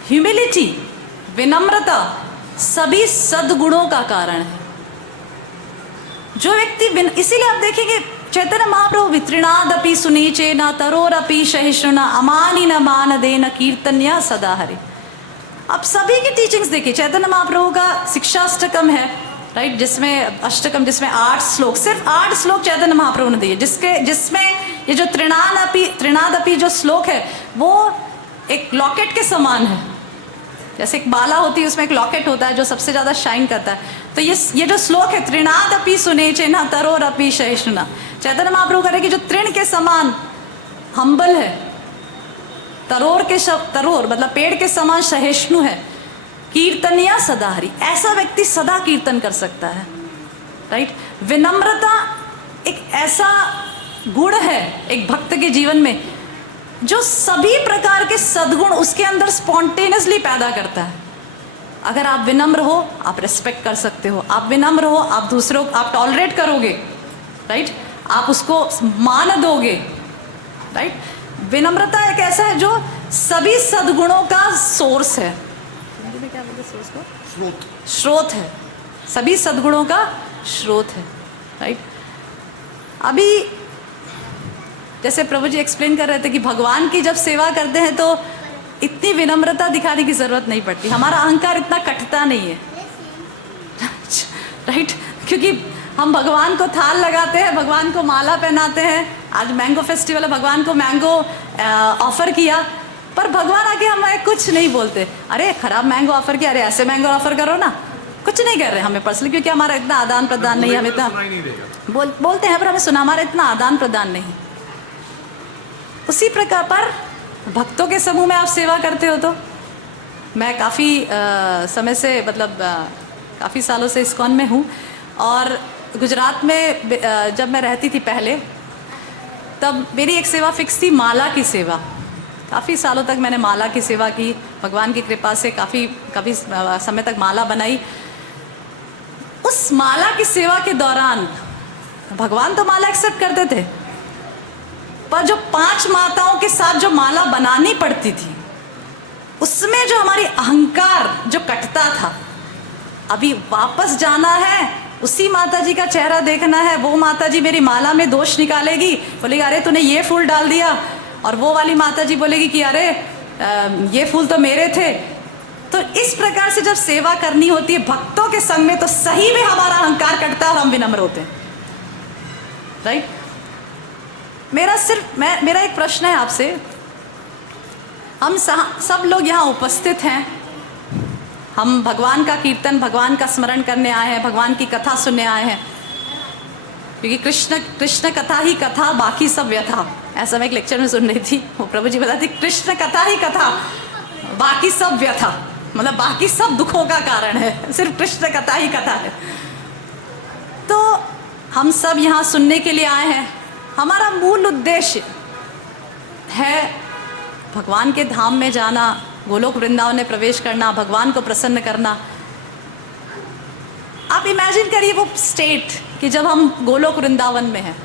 ह्यूमिलिटी, विनम्रता सभी सद्गुणों का कारण है। जो व्यक्ति इसीलिए आप देखेंगे चैतन्य महाप्रभु वितृणादपि सुनीचे न तरोरपि सहिष्णुना अमानी न मान दे न कीर्तन्या सदा हरि। आप सभी की टीचिंग्स देखिए। चैतन्य महाप्रभु का शिक्षाष्टकम है, राइट, जिसमें अष्टकम, जिसमें 8 श्लोक, सिर्फ 8 श्लोक चैतन्य महाप्रभु ने दिए, जिसमें ये जो त्रिनादपि जो श्लोक है वो एक लॉकेट के समान है। जैसे एक बाला होती है उसमें एक लॉकेट होता है जो सबसे ज़्यादा शाइन करता है। तो ये जो श्लोक है त्रिनादपि सुनेचे न तरोरपि सहिष्णुना, चैतन्य महाप्रभु कह रहे कि जो तृण के समान हम्बल है, तरोर मतलब पेड़ के समान सहिष्णु है, कीर्तनिया सदा हरि, ऐसा व्यक्ति सदा कीर्तन कर सकता है, राइट। विनम्रता एक ऐसा गुण है एक भक्त के जीवन में जो सभी प्रकार के सद्गुण उसके अंदर स्पॉन्टेनियसली पैदा करता है। अगर आप विनम्र हो आप रिस्पेक्ट कर सकते हो, आप विनम्र हो आप दूसरों को आप टॉलरेट करोगे, राइट। आप उसको मान दोगे, राइट। विनम्रता एक ऐसा है जो सभी सद्गुणों का सोर्स है, हिंदी में क्या बोलते हैं सोर्स को? स्रोत है, सभी सद्गुणों का स्रोत है, राइट। अभी जैसे प्रभु जी एक्सप्लेन कर रहे थे कि भगवान की जब सेवा करते हैं तो इतनी विनम्रता दिखाने की जरूरत नहीं पड़ती, हमारा अहंकार इतना कटता नहीं है, राइट। क्योंकि हम भगवान को थाल लगाते हैं, भगवान को माला पहनाते हैं। आज मैंगो फेस्टिवल है, भगवान को मैंगो ऑफर किया, पर भगवान आके हमें कुछ नहीं बोलते, अरे खराब मैंगो ऑफर किया, अरे ऐसे मैंगो ऑफर करो ना, कुछ नहीं कर रहे हमें पर्सनली, क्योंकि हमारा इतना आदान प्रदान नहीं है, हमें इतना बोलते हैं पर हमें सुना, हमारा इतना आदान प्रदान नहीं। उसी प्रकार पर भक्तों के समूह में आप सेवा करते हो तो मैं काफ़ी समय से मतलब काफ़ी सालों से इस्कॉन में हूँ, और गुजरात में जब मैं रहती थी पहले, तब मेरी एक सेवा फिक्स थी, माला की सेवा। काफ़ी सालों तक मैंने माला की सेवा की, भगवान की कृपा से काफ़ी समय तक माला बनाई। उस माला की सेवा के दौरान भगवान तो माला एक्सेप्ट करते थे, पर जो 5 माताओं के साथ जो माला बनानी पड़ती थी, उसमें जो हमारी अहंकार जो कटता था, अभी वापस जाना है, उसी माता जी का चेहरा देखना है, वो माता जी मेरी माला में दोष निकालेगी, बोलेगी अरे तूने ये फूल डाल दिया, और वो वाली माता जी बोलेगी कि अरे ये फूल तो मेरे थे। तो इस प्रकार से जब सेवा करनी होती है भक्तों के संग में, तो सही में हमारा अहंकार कटता है और हम विनम्र होते हैं, राइट। मेरा एक प्रश्न है आपसे, हम सब लोग यहाँ उपस्थित हैं, हम भगवान का कीर्तन, भगवान का स्मरण करने आए हैं, भगवान की कथा सुनने आए हैं, क्योंकि कृष्ण कथा ही कथा, बाकी सब व्यथा, ऐसा मैं एक लेक्चर में सुन रही थी, वो प्रभु जी बताते कृष्ण कथा ही कथा, बाकी सब व्यथा, मतलब बाकी सब दुखों का कारण है, सिर्फ कृष्ण कथा ही कथा है। तो हम सब यहाँ सुनने के लिए आए हैं, हमारा मूल उद्देश्य है भगवान के धाम में जाना, गोलोक वृंदावन में प्रवेश करना, भगवान को प्रसन्न करना। आप इमेजिन करिए वो स्टेट कि जब हम गोलोक वृंदावन में हैं,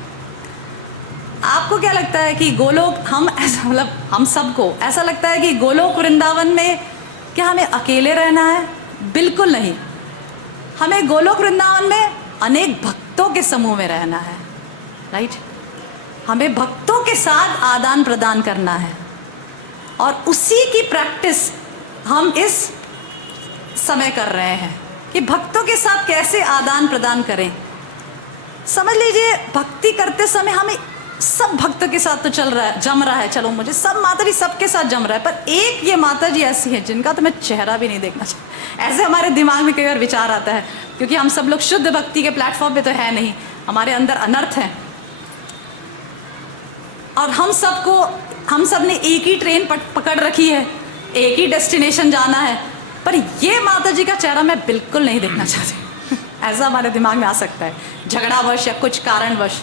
आपको क्या लगता है कि गोलोक, हम ऐसा मतलब हम सबको ऐसा लगता है कि गोलोक वृंदावन में क्या हमें अकेले रहना है? बिल्कुल नहीं, हमें गोलोक वृंदावन में अनेक भक्तों के समूह में रहना है, राइट। हमें भक्तों के साथ आदान प्रदान करना है, और उसी की प्रैक्टिस हम इस समय कर रहे हैं कि भक्तों के साथ कैसे आदान प्रदान करें। समझ लीजिए भक्ति करते समय हमें सब भक्तों के साथ तो जम रहा है, चलो मुझे सब माता जी सबके साथ जम रहा है, पर एक ये माता जी ऐसी है जिनका तो मैं चेहरा भी नहीं देखना चाहिए, ऐसे हमारे दिमाग में कई बार विचार आता है, क्योंकि हम सब लोग शुद्ध भक्ति के प्लेटफॉर्म पे तो है नहीं, हमारे अंदर अनर्थ है, और हम सब ने एक ही ट्रेन पकड़ रखी है, एक ही डेस्टिनेशन जाना है, पर ये माता जी का चेहरा मैं बिल्कुल नहीं देखना चाहती ऐसा हमारे दिमाग में आ सकता है, झगड़ावश या कुछ कारणवश।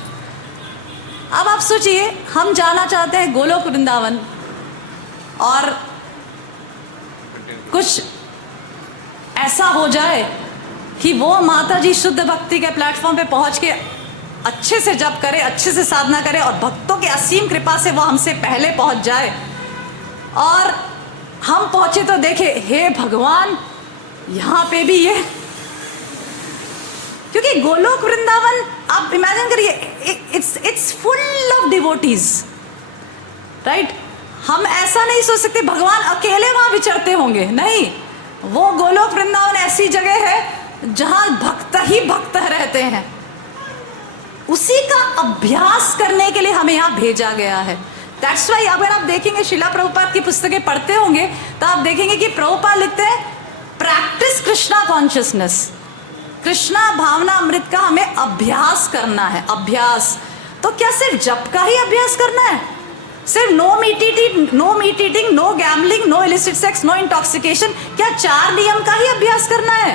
अब आप सोचिए, हम जाना चाहते हैं गोलोक वृंदावन, और कुछ ऐसा हो जाए कि वो माता जी शुद्ध भक्ति के प्लेटफॉर्म पे पहुंच के अच्छे से जप करे, अच्छे से साधना करे, और भक्तों की असीम कृपा से वो हमसे पहले पहुंच जाए, और हम पहुंचे तो देखे हे भगवान यहाँ पे भी ये, क्योंकि गोलोक वृंदावन आप इमेजिन करिए, it's full of devotees, right. हम ऐसा नहीं सोच सकते भगवान अकेले वहां विचरते होंगे, नहीं, वो गोलोक वृंदावन ऐसी जगह है जहां भक्त ही भक्त रहते हैं, उसी का अभ्यास करने के लिए हमें यहाँ भेजा गया है। दैट्स वाई अगर आप देखेंगे शिला प्रभुपाद की पुस्तकें पढ़ते होंगे तो आप देखेंगे कि प्रभुपाद लिखते हैं प्रैक्टिस कृष्णा कॉन्शियसनेस, कृष्णा भावना अमृत का हमें अभ्यास करना है। अभ्यास तो क्या सिर्फ जप का ही अभ्यास करना है? सिर्फ no meat eating, no gambling, no illicit sex, no intoxication, क्या 4 नियम का ही अभ्यास करना है?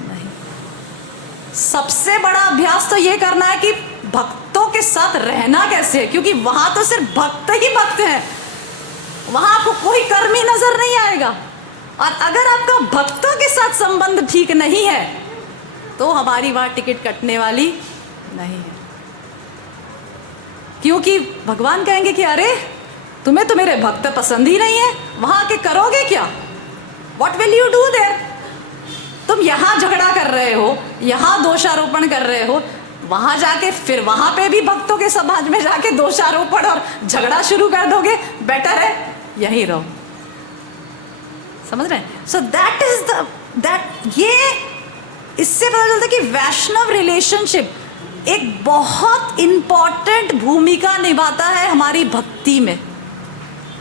नहीं, सबसे बड़ा अभ्यास तो ये करना है कि भक्तों के साथ रहना कैसे है, क्योंकि वहां तो सिर्फ भक्त ही भक्त हैं, वहां आपको कोई कर्मी नजर नहीं आएगा, और अगर आपका भक्तों के साथ संबंध ठीक नहीं है तो हमारी वहां टिकट कटने वाली नहीं है। क्योंकि भगवान कहेंगे कि अरे तुम्हें तो मेरे भक्त पसंद ही नहीं है, वहां के करोगे क्या? What will you do their? तुम यहाँ झगड़ा कर रहे हो, यहाँ दोषारोपण कर रहे हो, वहां जाके फिर वहां पे भी भक्तों के समाज में जाके दोषारोपण और झगड़ा शुरू कर दोगे, बेटर है यहीं रहो। समझ रहे हैं? सो दैट इज दैट ये इससे पता चलता है कि वैष्णव रिलेशनशिप एक बहुत इंपॉर्टेंट भूमिका निभाता है हमारी भक्ति में।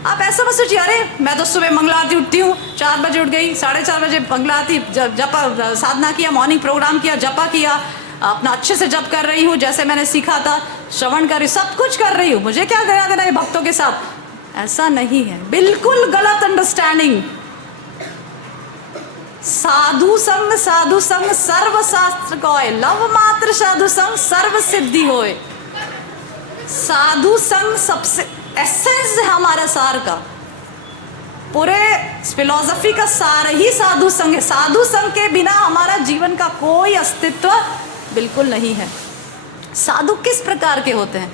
आप ऐसा मत सोचिए अरे मैं तो सुबह मंगला आरती उठती हूँ, 4 बजे उठ गई, 4:30 बजे मंगला आरती जपा साधना किया, मॉर्निंग प्रोग्राम किया, जपा किया, अपना अच्छे से जप कर रही हूँ जैसे मैंने सीखा था, श्रवण कर रही, सब कुछ कर रही हूँ, मुझे क्या गया देना है भक्तों के साथ? ऐसा नहीं है, बिल्कुल गलत अंडरस्टैंडिंग। साधु संग सर्व शास्त्र कोय, लव मात्र साधु संग सर्व सिद्धि होय। साधु संग सबसे एसेंस है हमारा सार का, पूरे फिलॉसफी का सार ही साधु संग है। साधु संग के बिना हमारा जीवन का कोई अस्तित्व बिल्कुल नहीं है। साधु किस प्रकार के होते हैं?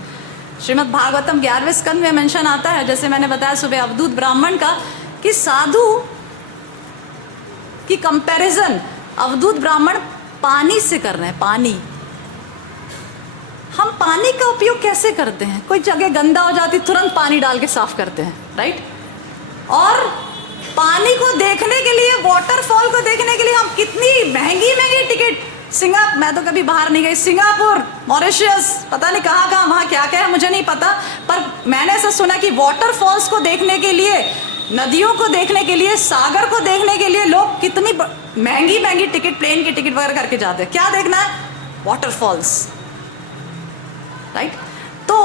श्रीमद् भागवतम 11वें स्कंद में मेंशन आता है, जैसे मैंने बताया सुबह अवधूत ब्राह्मण का, कि साधु की कंपैरिजन अवधूत ब्राह्मण पानी से कर रहे हैं। पानी, हम पानी का उपयोग कैसे करते हैं? कोई जगह गंदा हो जाती तुरंत पानी डाल के साफ करते हैं, राइट? और पानी को देखने के लिए, वाटरफॉल को देखने के लिए हम कितनी महंगी टिकट, मैं तो कभी बाहर नहीं गई, सिंगापुर, मॉरिशस, पता नहीं कहाँ कहाँ, वहाँ क्या क्या है मुझे नहीं पता, पर मैंने ऐसा सुना कि वाटरफॉल्स को देखने के लिए, नदियों को देखने के लिए, सागर को देखने के लिए लोग कितनी महंगी टिकट, प्लेन की टिकट वगैरह करके जाते हैं। क्या देखना है? Waterfalls, right? तो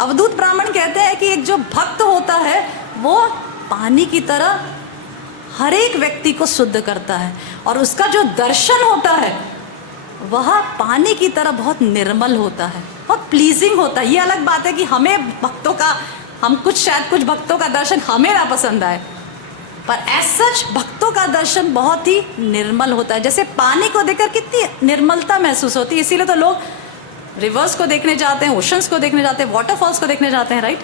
अवधूत ब्राह्मण कहते हैं कि एक जो भक्त होता है वो पानी की तरह हर एक व्यक्ति को शुद्ध करता है, और उसका जो दर्शन होता है वह पानी की तरह बहुत निर्मल होता है, बहुत प्लीजिंग होता है। ये अलग बात है कि हमें भक्तों का, शायद कुछ भक्तों का दर्शन हमें ना पसंद आए, पर एज सच भक्तों का दर्शन बहुत ही निर्मल होता है। जैसे पानी को देखकर कितनी निर्मलता महसूस होती है, इसीलिए तो लोग रिवर्स को देखने जाते हैं, ओशंस को देखने जाते हैं, वाटरफॉल्स को देखने जाते हैं, राइट?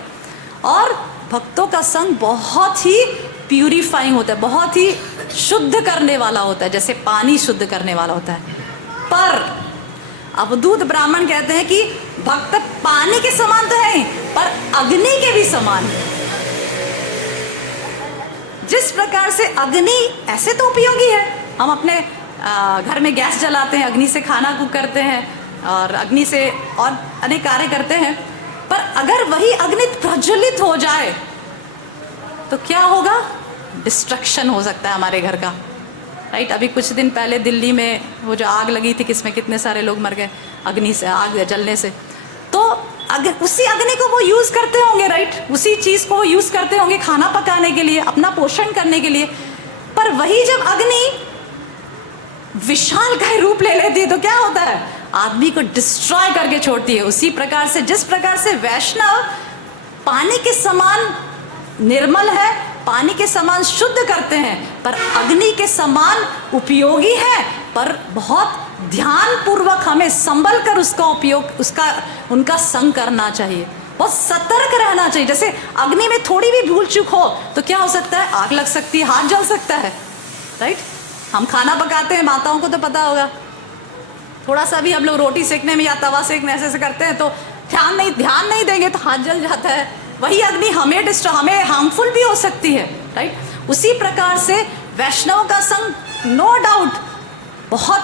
और भक्तों का संग बहुत ही प्यूरिफाइंग होता है, बहुत ही शुद्ध करने वाला होता है, जैसे पानी शुद्ध करने वाला होता है। पर अवधूत ब्राह्मण कहते हैं कि भक्त पानी के समान तो है, पर अग्नि के भी समान है। जिस प्रकार से अग्नि ऐसे तो उपयोगी है, हम अपने घर में गैस जलाते हैं, अग्नि से खाना कुक करते हैं और अग्नि से और अनेक कार्य करते हैं, पर अगर वही अग्नि प्रज्वलित हो जाए तो क्या होगा? डिस्ट्रक्शन हो सकता है हमारे घर का, राइट? अभी कुछ दिन पहले दिल्ली में वो जो आग लगी थी, किसमें कितने सारे लोग मर गए अग्नि से, आग जलने से। तो अगर उसी अग्नि को वो यूज़ करते होंगे, राइट? उसी चीज़ को वो यूज़ करते होंगे खाना पकाने के लिए, अपना पोषण करने के लिए, पर वही जब अग्नि विशालकाय रूप ले लेती है तो क्या होता है? आदमी को डिस्ट्रॉय करके छोड़ती है। उसी प्रकार से, जिस प्रकार से वैष्णव पानी के समान निर्मल है, पानी के समान शुद्ध करते हैं, पर अग्नि के समान उपयोगी है, पर बहुत ध्यान पूर्वक हमें संभल कर उसका उपयोग, उनका संग करना चाहिए, बहुत सतर्क रहना चाहिए। जैसे अग्नि में थोड़ी भी भूल चूक हो तो क्या हो सकता है? आग लग सकती है, हाथ जल सकता है, राइट? हम खाना पकाते हैं, माताओं को तो पता होगा, थोड़ा सा भी हम लोग रोटी सेकने में या तवा सेकने ऐसे करते हैं तो ध्यान नहीं देंगे तो हाथ जल जाता है। वही अग्नि हमें हार्मफुल भी हो सकती है, राइट? उसी प्रकार से वैष्णव का संग नो डाउट बहुत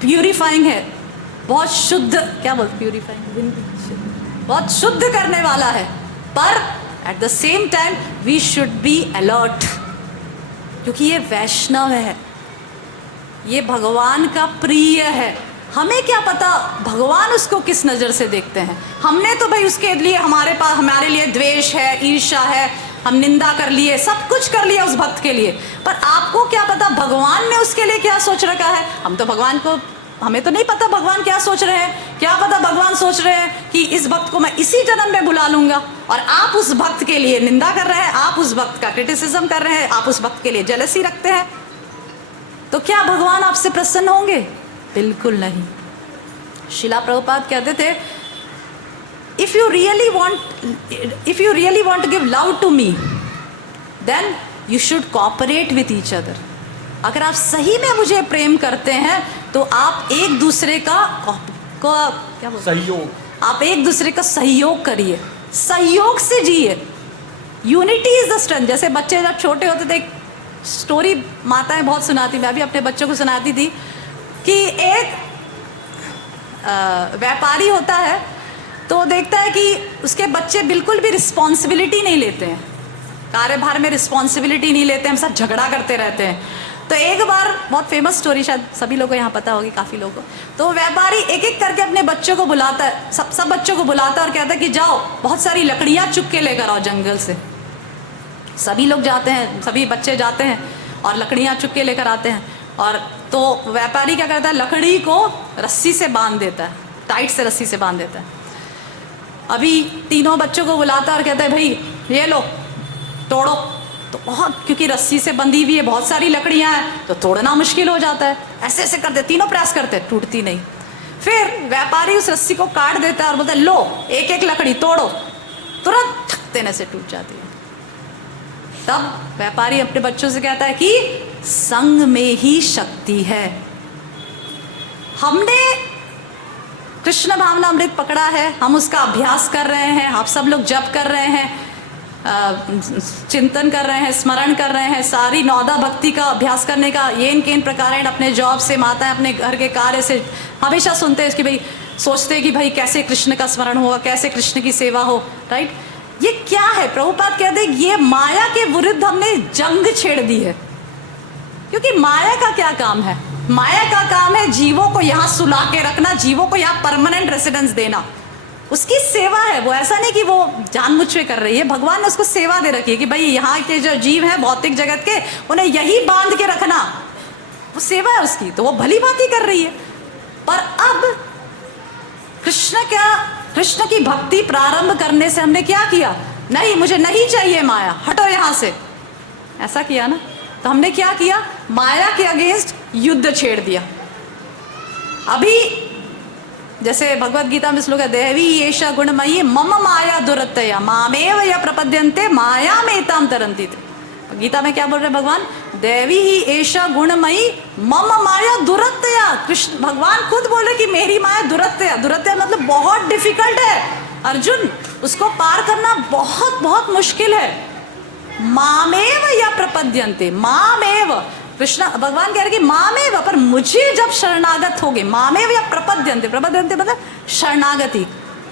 प्यूरिफाइंग है, बहुत शुद्ध, क्या बोलते, प्यूरिफाइंग, बहुत शुद्ध करने वाला है, पर at the same time we should be alert, क्योंकि ये वैष्णव है, ये भगवान का प्रिय है। हमें क्या पता भगवान उसको किस नज़र से देखते हैं? हमने तो भाई उसके लिए हमारे लिए द्वेष है, ईर्ष्या है, हम निंदा कर लिए, सब कुछ कर लिया उस भक्त के लिए, पर आपको क्या पता भगवान ने उसके लिए क्या सोच रखा है? हमें तो नहीं पता भगवान क्या सोच रहे हैं। क्या पता भगवान सोच रहे हैं कि इस भक्त को मैं इसी जन्म में बुला लूंगा, और आप उस भक्त के लिए निंदा कर रहे हैं, आप उस भक्त का क्रिटिसिज्म कर रहे हैं, आप उस भक्त के लिए जेलसी रखते हैं, तो क्या भगवान आपसे प्रसन्न होंगे? बिल्कुल नहीं। शिला प्रभुपाद कहते थे if you really want to give love to me, then you should cooperate with each other. अगर आप सही में मुझे प्रेम करते हैं तो आप एक दूसरे का क्या बोलते हैं, सहयोग, आप एक दूसरे का सहयोग करिए, सहयोग से जिए. Unity is the strength. जैसे बच्चे जब छोटे होते थे, एक स्टोरी माताएं बहुत सुनाती, मैं भी अपने बच्चों को सुनाती थी कि एक व्यापारी होता है तो देखता है कि उसके बच्चे बिल्कुल भी रिस्पॉन्सिबिलिटी नहीं लेते हैं, कार्यभार में रिस्पॉन्सिबिलिटी नहीं लेते हैं, हम सब झगड़ा करते रहते हैं. तो एक बार, बहुत फेमस स्टोरी, शायद सभी लोगों को यहाँ पता होगी, काफ़ी लोगों को. तो व्यापारी एक एक करके अपने बच्चों को बुलाता है, सब बच्चों को बुलाता है और कहता है कि जाओ बहुत सारी लकड़ियाँ चुग के लेकर आओ जंगल से. सभी लोग जाते हैं, सभी बच्चे जाते हैं और लकड़ियाँ चुग के लेकर आते हैं. और तो व्यापारी क्या करता है, लकड़ी को रस्सी से बांध देता है, टाइट से रस्सी से बांध देता है. अभी तीनों बच्चों को बुलाता है और कहता है भाई ये लो तोड़ो. तो बहुत, क्योंकि रस्सी से बंधी हुई है, बहुत सारी लकड़ियां हैं तो तोड़ना मुश्किल हो जाता है. ऐसे ऐसे करते, तीनों प्रयास करते, टूटती नहीं. फिर व्यापारी उस रस्सी को काट देता है और बोलता है लो एक एक लकड़ी तोड़ो. तुरंत ठक देने से टूट जाती है. तब व्यापारी अपने बच्चों से कहता है कि संग में ही शक्ति है. हमने कृष्ण भावना अमृत पकड़ा है, हम उसका अभ्यास कर रहे हैं, आप सब लोग जप कर रहे हैं, चिंतन कर रहे हैं, स्मरण कर रहे हैं, सारी नौदा भक्ति का अभ्यास करने का येन केन प्रकार अपने जॉब से, माताएं अपने घर के कार्य से हमेशा सुनते हैं कि भाई, सोचते हैं कि भाई कैसे कृष्ण का स्मरण होगा, कैसे कृष्ण की सेवा हो. राइट, ये क्या है? प्रभुपाद कहते हैं ये माया के विरुद्ध हमने जंग छेड़ दी है. क्योंकि माया का क्या काम है? माया का काम है जीवों को यहाँ सुला के रखना, जीवों को यहाँ परमानेंट रेसिडेंस देना. उसकी सेवा है वो. ऐसा नहीं कि वो जानबूझ के कर रही है, भगवान ने उसको सेवा दे रखी है कि भाई यहाँ के जो जीव हैं भौतिक जगत के, उन्हें यही बांध के रखना, वो सेवा है उसकी. तो वो भली बात ही कर रही है. पर अब कृष्ण की भक्ति प्रारंभ करने से हमने क्या किया? नहीं, मुझे नहीं चाहिए माया, हटो यहाँ से, ऐसा किया ना. तो हमने क्या किया? माया के अगेंस्ट युद्ध छेड़ दिया. अभी जैसे भगवत गीता में श्लोक है, देवी एषा गुणमयी मम माया दुरत्यया मामेव या प्रपद्यन्ते माया मेताम तरन्ति. गीता में क्या बोल रहे हैं भगवान? देवी ही एषा गुणमयी मम माया दुरत्यया. कृष्ण भगवान खुद बोले कि मेरी माया दुरत्यया. दुरत्यया मतलब बहुत डिफिकल्ट है अर्जुन, उसको पार करना बहुत बहुत मुश्किल है. मामेव या प्रपद्यन्ते, मामेव, कृष्ण भगवान कह रहे कि मामेव, पर मुझे जब शरणागत होगे, मामेव या प्रपद्यन्ते, प्रपद्यन्ते मतलब शरणागति,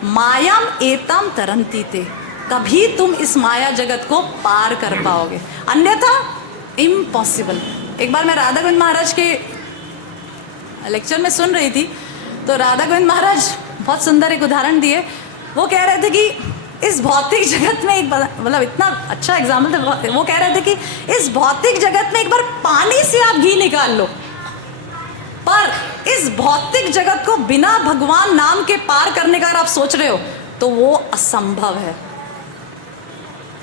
मायाम एताम तरन्ति ते, कभी तुम इस माया जगत को पार कर पाओगे, अन्यथा इम्पॉसिबल. एक बार मैं राधा गोविंद महाराज के लेक्चर में सुन रही थी, तो राधा गोविंद महाराज बहुत सुंदर एक उदाहरण दिए. वो कह रहे थे कि इस भौतिक जगत में एक, मतलब इतना अच्छा एग्जाम्पल था. वो कह रहे थे कि इस भौतिक जगत में एक बार पानी से आप घी निकाल लो, पर इस भौतिक जगत को बिना भगवान नाम के पार करने का अगर आप सोच रहे हो तो वो असंभव है.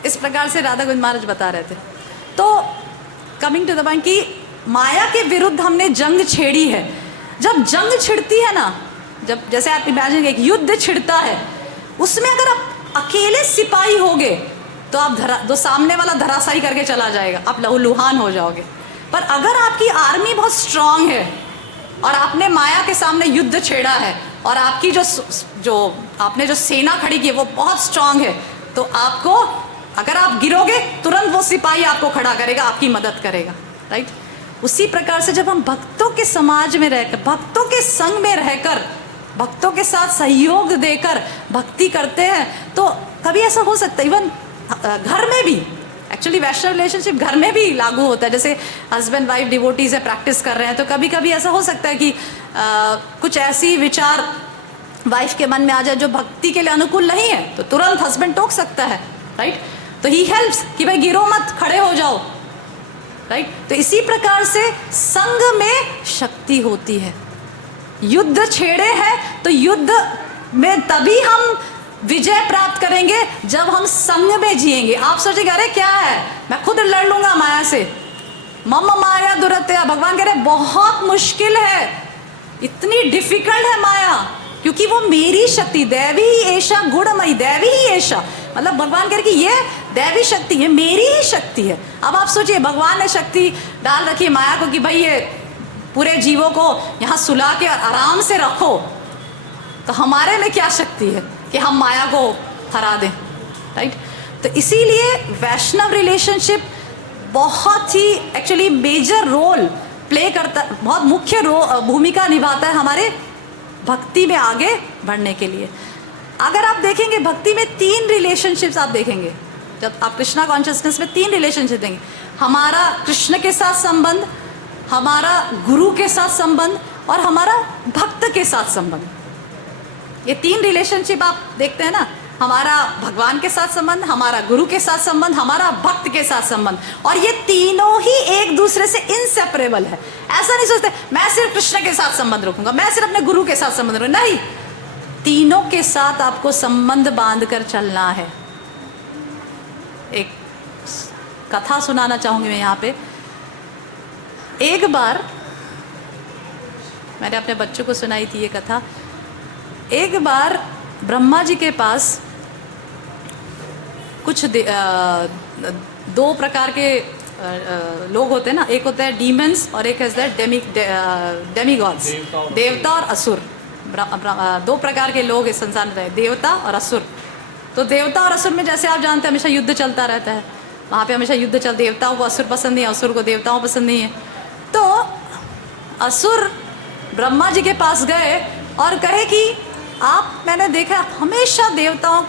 इस प्रकार से राधा गोविंद महाराज बता रहे थे. तो कमिंग टू द पॉइंट कि माया के विरुद्ध हमने जंग छेड़ी है. जब जंग छिड़ती है ना, जब जैसे आप इमेजिन, एक युद्ध छिड़ता है, उसमें अगर आप अकेले सिपाही होगे तो आप दो सामने वाला धराशायी करके चला जाएगा, आप लहूलुहान हो जाओगे. पर अगर आपकी आर्मी बहुत स्ट्रांग है और आपने माया के सामने युद्ध छेड़ा है और आपकी जो आपने जो सेना खड़ी की है वो बहुत स्ट्रांग है, तो आपको, अगर आप गिरोगे तुरंत वो सिपाही आपको खड़ा करेगा, आपकी मदद करेगा. राइट, उसी प्रकार से जब हम भक्तों के समाज में रहकर, भक्तों के संग में रहकर, भक्तों के साथ सहयोग देकर भक्ति करते हैं, तो कभी ऐसा हो सकता है, इवन घर में भी, एक्चुअली वैष्णव रिलेशनशिप घर में भी लागू होता है. जैसे हस्बैंड वाइफ डिवोटीज है, प्रैक्टिस कर रहे हैं, तो कभी कभी ऐसा हो सकता है कि कुछ ऐसी विचार वाइफ के मन में आ जाए जो भक्ति के लिए अनुकूल नहीं है, तो तुरंत हस्बैंड टोक सकता है. राइट, तो ही हेल्प्स कि भाई गिरो मत, खड़े हो जाओ. राइट, तो इसी प्रकार से संग में शक्ति होती है. युद्ध छेड़े हैं तो युद्ध में तभी हम विजय प्राप्त करेंगे जब हम संग में जिएंगे. आप सोचेंगे अरे क्या है, मैं खुद लड़ लूंगा माया से, मम माया दुरत्यया. भगवान कह रहे बहुत मुश्किल है, इतनी डिफिकल्ट है माया, क्योंकि वो मेरी शक्ति, दैवी ही ऐशा गुणमयी, दैवी ही ऐशा, मतलब भगवान कह रहे कि ये दैवी शक्ति है, मेरी ही शक्ति है। अब आप सोचिए, भगवान ने शक्ति डाल रखी है माया को कि भाई ये पूरे जीवों को यहाँ सुला के और आराम से रखो, तो हमारे में क्या शक्ति है कि हम माया को हरा दें, राइट। तो इसीलिए वैष्णव रिलेशनशिप बहुत ही एक्चुअली मेजर रोल प्ले करता, बहुत मुख्य भूमिका निभाता है हमारे भक्ति में आगे बढ़ने के लिए। अगर आप देखेंगे भक्ति में 3 रिलेशनशिप्स आप देखेंगे, जब आप कृष्णा कॉन्शियसनेस में 3 रिलेशनशिप देंगे, हमारा कृष्ण के साथ संबंध, हमारा गुरु के साथ संबंध और हमारा भक्त के साथ संबंध। ये 3 रिलेशनशिप आप देखते हैं ना, हमारा भगवान के साथ संबंध, हमारा गुरु के साथ संबंध, हमारा भक्त के साथ संबंध, और ये तीनों ही एक दूसरे से इनसेपरेबल है। ऐसा नहीं सोचते मैं सिर्फ कृष्ण के साथ संबंध रखूंगा, मैं सिर्फ अपने गुरु के साथ संबंध रखूंगा, नहीं, तीनों के साथ आपको संबंध बांध कर चलना है। एक कथा सुनाना चाहूंगी मैं यहाँ पे। एक बार मैंने अपने बच्चों को सुनाई थी ये कथा। एक बार ब्रह्मा जी के पास कुछ 2 प्रकार के लोग होते हैं ना, एक होता है डीमंस और एक है डेमीगॉड्स, देवता और असुर। 2 प्रकार के लोग इस संसार में हैं, देवता और असुर। तो देवता और असुर में जैसे आप जानते हैं हमेशा युद्ध चलता रहता है, वहाँ पे हमेशा युद्ध चल, देवताओं को असुर पसंद नहीं है, असुर को देवताओं पसंद नहीं है। तो असुर ब्रह्मा जी के पास गए और कहे कि आप, मैंने देखा हमेशा देवताओं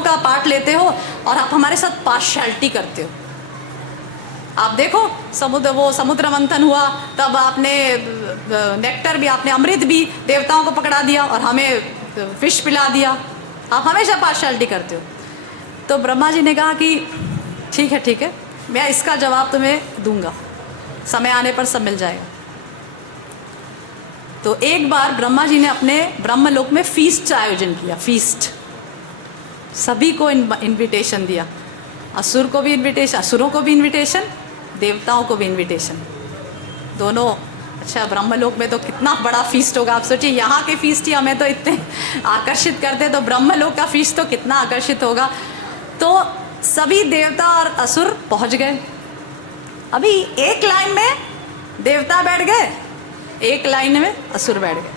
का पार्ट लेते हो और आप हमारे साथ पार्शियलिटी करते हो। आप देखो समुद्र मंथन हुआ तब आपने नेक्टर भी, आपने अमृत भी देवताओं को पकड़ा दिया और हमें फिश पिला दिया, आप हमेशा पार्शियलिटी करते हो। तो ब्रह्मा जी ने कहा कि ठीक है, मैं इसका जवाब तुम्हें दूंगा, समय आने पर सब मिल जाएगा। तो एक बार ब्रह्मा जी ने अपने ब्रह्मलोक में फीस्ट का आयोजन किया, फीस्ट, सभी को इनविटेशन दिया, असुर को भी इनविटेशन, असुरों को भी इनविटेशन, देवताओं को भी इनविटेशन, दोनों। अच्छा, ब्रह्मलोक में तो कितना बड़ा फीस्ट होगा, आप सोचिए, यहाँ के फीस्ट ही हमें तो इतने आकर्षित करते, तो ब्रह्मलोक का फीस्ट तो कितना आकर्षित होगा। तो सभी देवता और असुर पहुँच गए। अभी एक लाइन में देवता बैठ गए, एक लाइन में असुर बैठ गए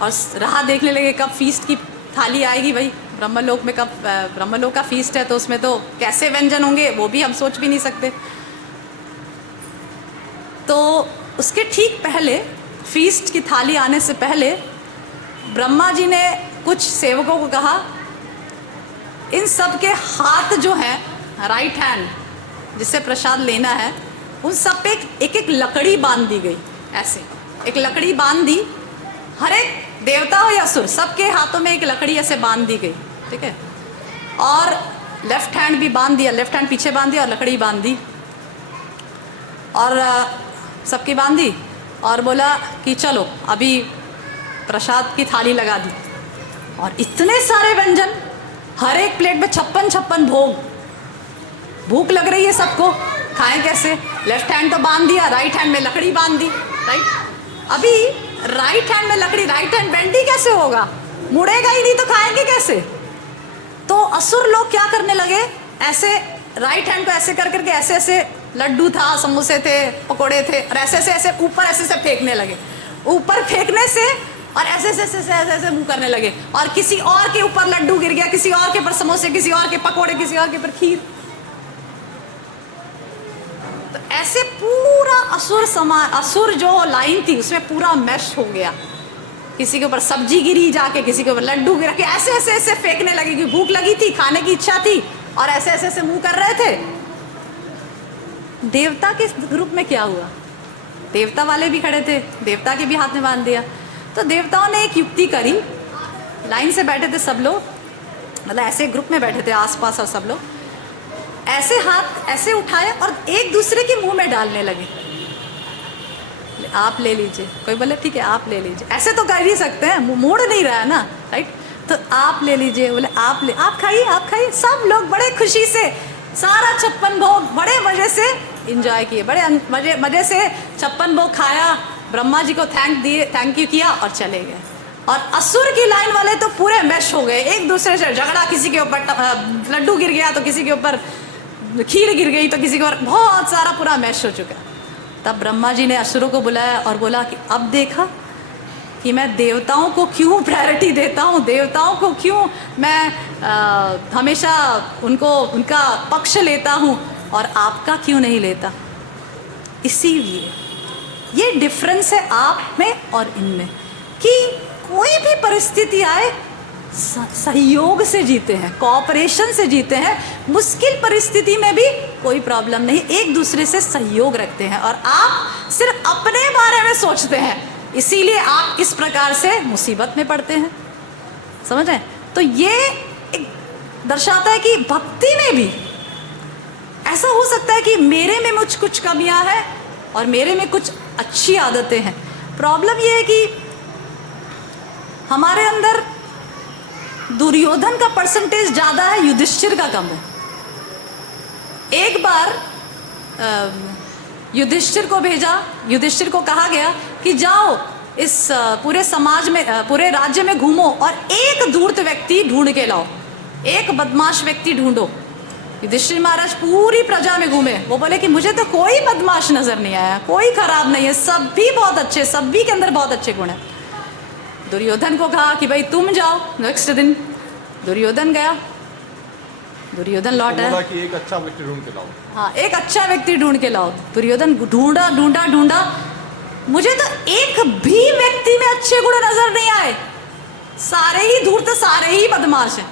और राह देखने लगे कब फीस्ट की थाली आएगी। भाई ब्रह्मलोक में कब, ब्रह्मलोक का फीस्ट है तो उसमें तो कैसे व्यंजन होंगे वो भी हम सोच भी नहीं सकते। तो उसके ठीक पहले, फीस्ट की थाली आने से पहले, ब्रह्मा जी ने कुछ सेवकों को कहा, इन सब के हाथ जो हैं, राइट हैंड जिससे प्रसाद लेना है, उन सब पे एक एक लकड़ी बांध दी गई। ऐसे एक लकड़ी बांध दी, हर एक देवता हो या असुर, सबके हाथों में एक लकड़ी ऐसे बांध दी गई, ठीक है। और लेफ्ट हैंड भी बांध दिया, लेफ्ट हैंड पीछे बांध दिया और लकड़ी बांध दी और सबकी बांध दी और बोला कि चलो अभी प्रसाद की थाली लगा दी। और इतने सारे व्यंजन, हर एक प्लेट में 56 भोग, भूख लग रही है सबको, खाएं कैसे? लेफ्ट हैंड तो बांध दिया, राइट हैंड में लकड़ी बांध दी, राइट। अभी राइट हैंड में लकड़ी, राइट हैंड बेंडी कैसे होगा, मुड़ेगा ही नहीं, तो खाएंगे कैसे? तो असुर लोग क्या करने लगे, ऐसे राइट हैंड को ऐसे कर करके ऐसे ऐसे, लड्डू था, समोसे थे, पकोड़े थे, और ऐसे ऐसे ऐसे ऊपर ऐसे ऐसे फेंकने लगे। ऊपर फेंकने से और ऐसे ऐसे ऐसे ऐसे ऐसे मुंह करने लगे, और किसी और के ऊपर लड्डू गिर गया, किसी और के ऊपर समोसे, किसी और के पकोड़े, किसी और के ऊपर खीर। तो ऐसे पूरा असुर जो लाइन थी उसमें पूरा मैश हो गया। किसी के ऊपर सब्जी गिरी जाके, किसी के ऊपर लड्डू गिरा के, ऐसे ऐसे ऐसे फेंकने लगी कि भूख लगी थी, खाने की इच्छा थी, और ऐसे ऐसे ऐसे मुंह कर रहे थे। देवता के ग्रुप में क्या हुआ, देवता वाले भी खड़े थे, देवता के भी हाथ में बांध दिया। तो देवताओं ने एक युक्ति करी, लाइन से बैठे थे सब लोग, मतलब ऐसे ग्रुप में बैठे थे आसपास, और सब लोग ऐसे हाथ ऐसे उठाए और एक दूसरे के मुंह में डालने लगे। आप ले लीजिए, कोई बोले ठीक है आप ले लीजिए, ऐसे तो कर ही सकते हैं, मोड़ नहीं रहा है ना, राइट। तो आप ले लीजिए, बोले आप खाइए, आप खाइए। सब लोग बड़े खुशी से सारा 56 भोग बड़े मजे से एंजॉय किए, बड़े मजे से 56 भोग खाया, ब्रह्मा जी को थैंक यू किया और चले गए। और असुर की लाइन वाले तो पूरे मैश हो गए, एक दूसरे से झगड़ा, किसी के ऊपर लड्डू गिर गया तो किसी के ऊपर खीर गिर गई तो किसी के ऊपर, बहुत सारा पूरा मैश हो चुका। तब ब्रह्मा जी ने असुरों को बुलाया और बोला कि अब देखा कि मैं देवताओं को क्यों प्रायोरिटी देता हूँ, देवताओं को क्यों मैं हमेशा उनका पक्ष लेता हूँ और आपका क्यों नहीं लेता। इसीलिए ये डिफरेंस है आप में और इनमें कि कोई भी परिस्थिति आए सहयोग से जीते हैं, कोऑपरेशन से जीते हैं। मुश्किल परिस्थिति में भी कोई प्रॉब्लम नहीं, एक दूसरे से सहयोग रखते हैं। और आप सिर्फ अपने बारे में सोचते हैं, इसीलिए आप इस प्रकार से मुसीबत में पड़ते हैं। समझ रहे हैं? तो ये एक दर्शाता है कि भक्ति में भी ऐसा हो सकता है कि मेरे में कुछ कमियां हैं और मेरे में कुछ अच्छी आदतें हैं। प्रॉब्लम ये है कि हमारे अंदर दुर्योधन का परसेंटेज ज़्यादा है, युधिष्ठिर का कम है। एक बार युधिष्ठिर को भेजा, युधिष्ठिर को कहा गया कि जाओ इस पूरे समाज में, पूरे राज्य में घूमो और एक धूर्त व्यक्ति ढूंढ के लाओ, एक बदमाश व्यक्ति ढूंढो। युधिष्ठिर महाराज पूरी प्रजा में घूमे, वो बोले कि मुझे तो कोई बदमाश नजर नहीं आया, कोई खराब नहीं है, सब भी बहुत अच्छे, सभी के अंदर बहुत अच्छे गुण हैं। दुर्योधन को कहा कि भाई तुम जाओ। नेक्स्ट दिन दुर्योधन गया, दुर्योधन लौट आया कि एक अच्छा व्यक्ति ढूंढ के लाओ। हाँ, एक अच्छा व्यक्ति ढूंढ के लाओ। दुर्योधन ढूंढा ढूंढा ढूंढा, मुझे तो एक भी व्यक्ति में अच्छे गुण नजर नहीं आए, सारे ही धूर्त, सारे ही बदमाश हैं।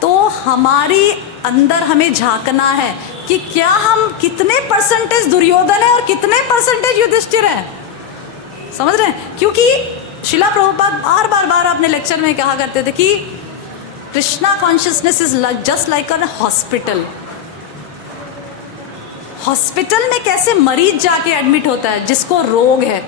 तो हमारी अंदर हमें झांकना है कि क्या हम कितने परसेंटेज दुर्योधन है और कितने परसेंटेज युधिष्ठिर है। समझ रहे हैं? क्योंकि शिला प्रभुपाद बार बार अपने लेक्चर में कहा करते थे कि Krishna consciousness is just like a hospital. Hospital में कैसे मरीज जाके एडमिट होता है जिसको रोग है,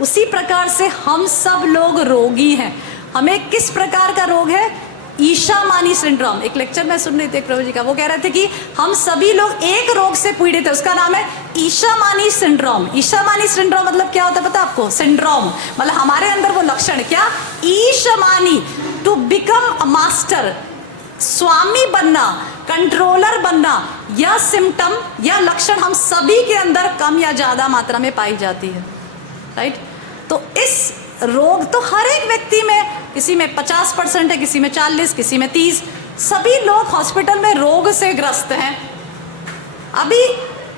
उसी प्रकार से हम सब लोग रोगी हैं। हमें किस प्रकार का रोग है? ईशामानी सिंड्रोम। एक लेक्चर में सुन रही थी एक प्रभु जी का, वो कह रहे थे कि हम सभी लोग एक रोग से पीड़ित है, उसका नाम है ईशामानी सिंड्रोम। ईशामानी सिंड्रोम मतलब क्या होता है पता आपको? सिंड्रोम मतलब हमारे अंदर वो लक्षण, क्या? ईशामानी, टू बिकम अ मास्टर, स्वामी बनना, कंट्रोलर बनना। यह सिम्टम, यह लक्षण हम सभी के अंदर कम या ज्यादा मात्रा में पाई जाती है। राइट? तो इस रोग तो हर एक व्यक्ति में, किसी में 50% है, किसी में 40, किसी में 30, सभी लोग हॉस्पिटल में रोग से ग्रस्त हैं। अभी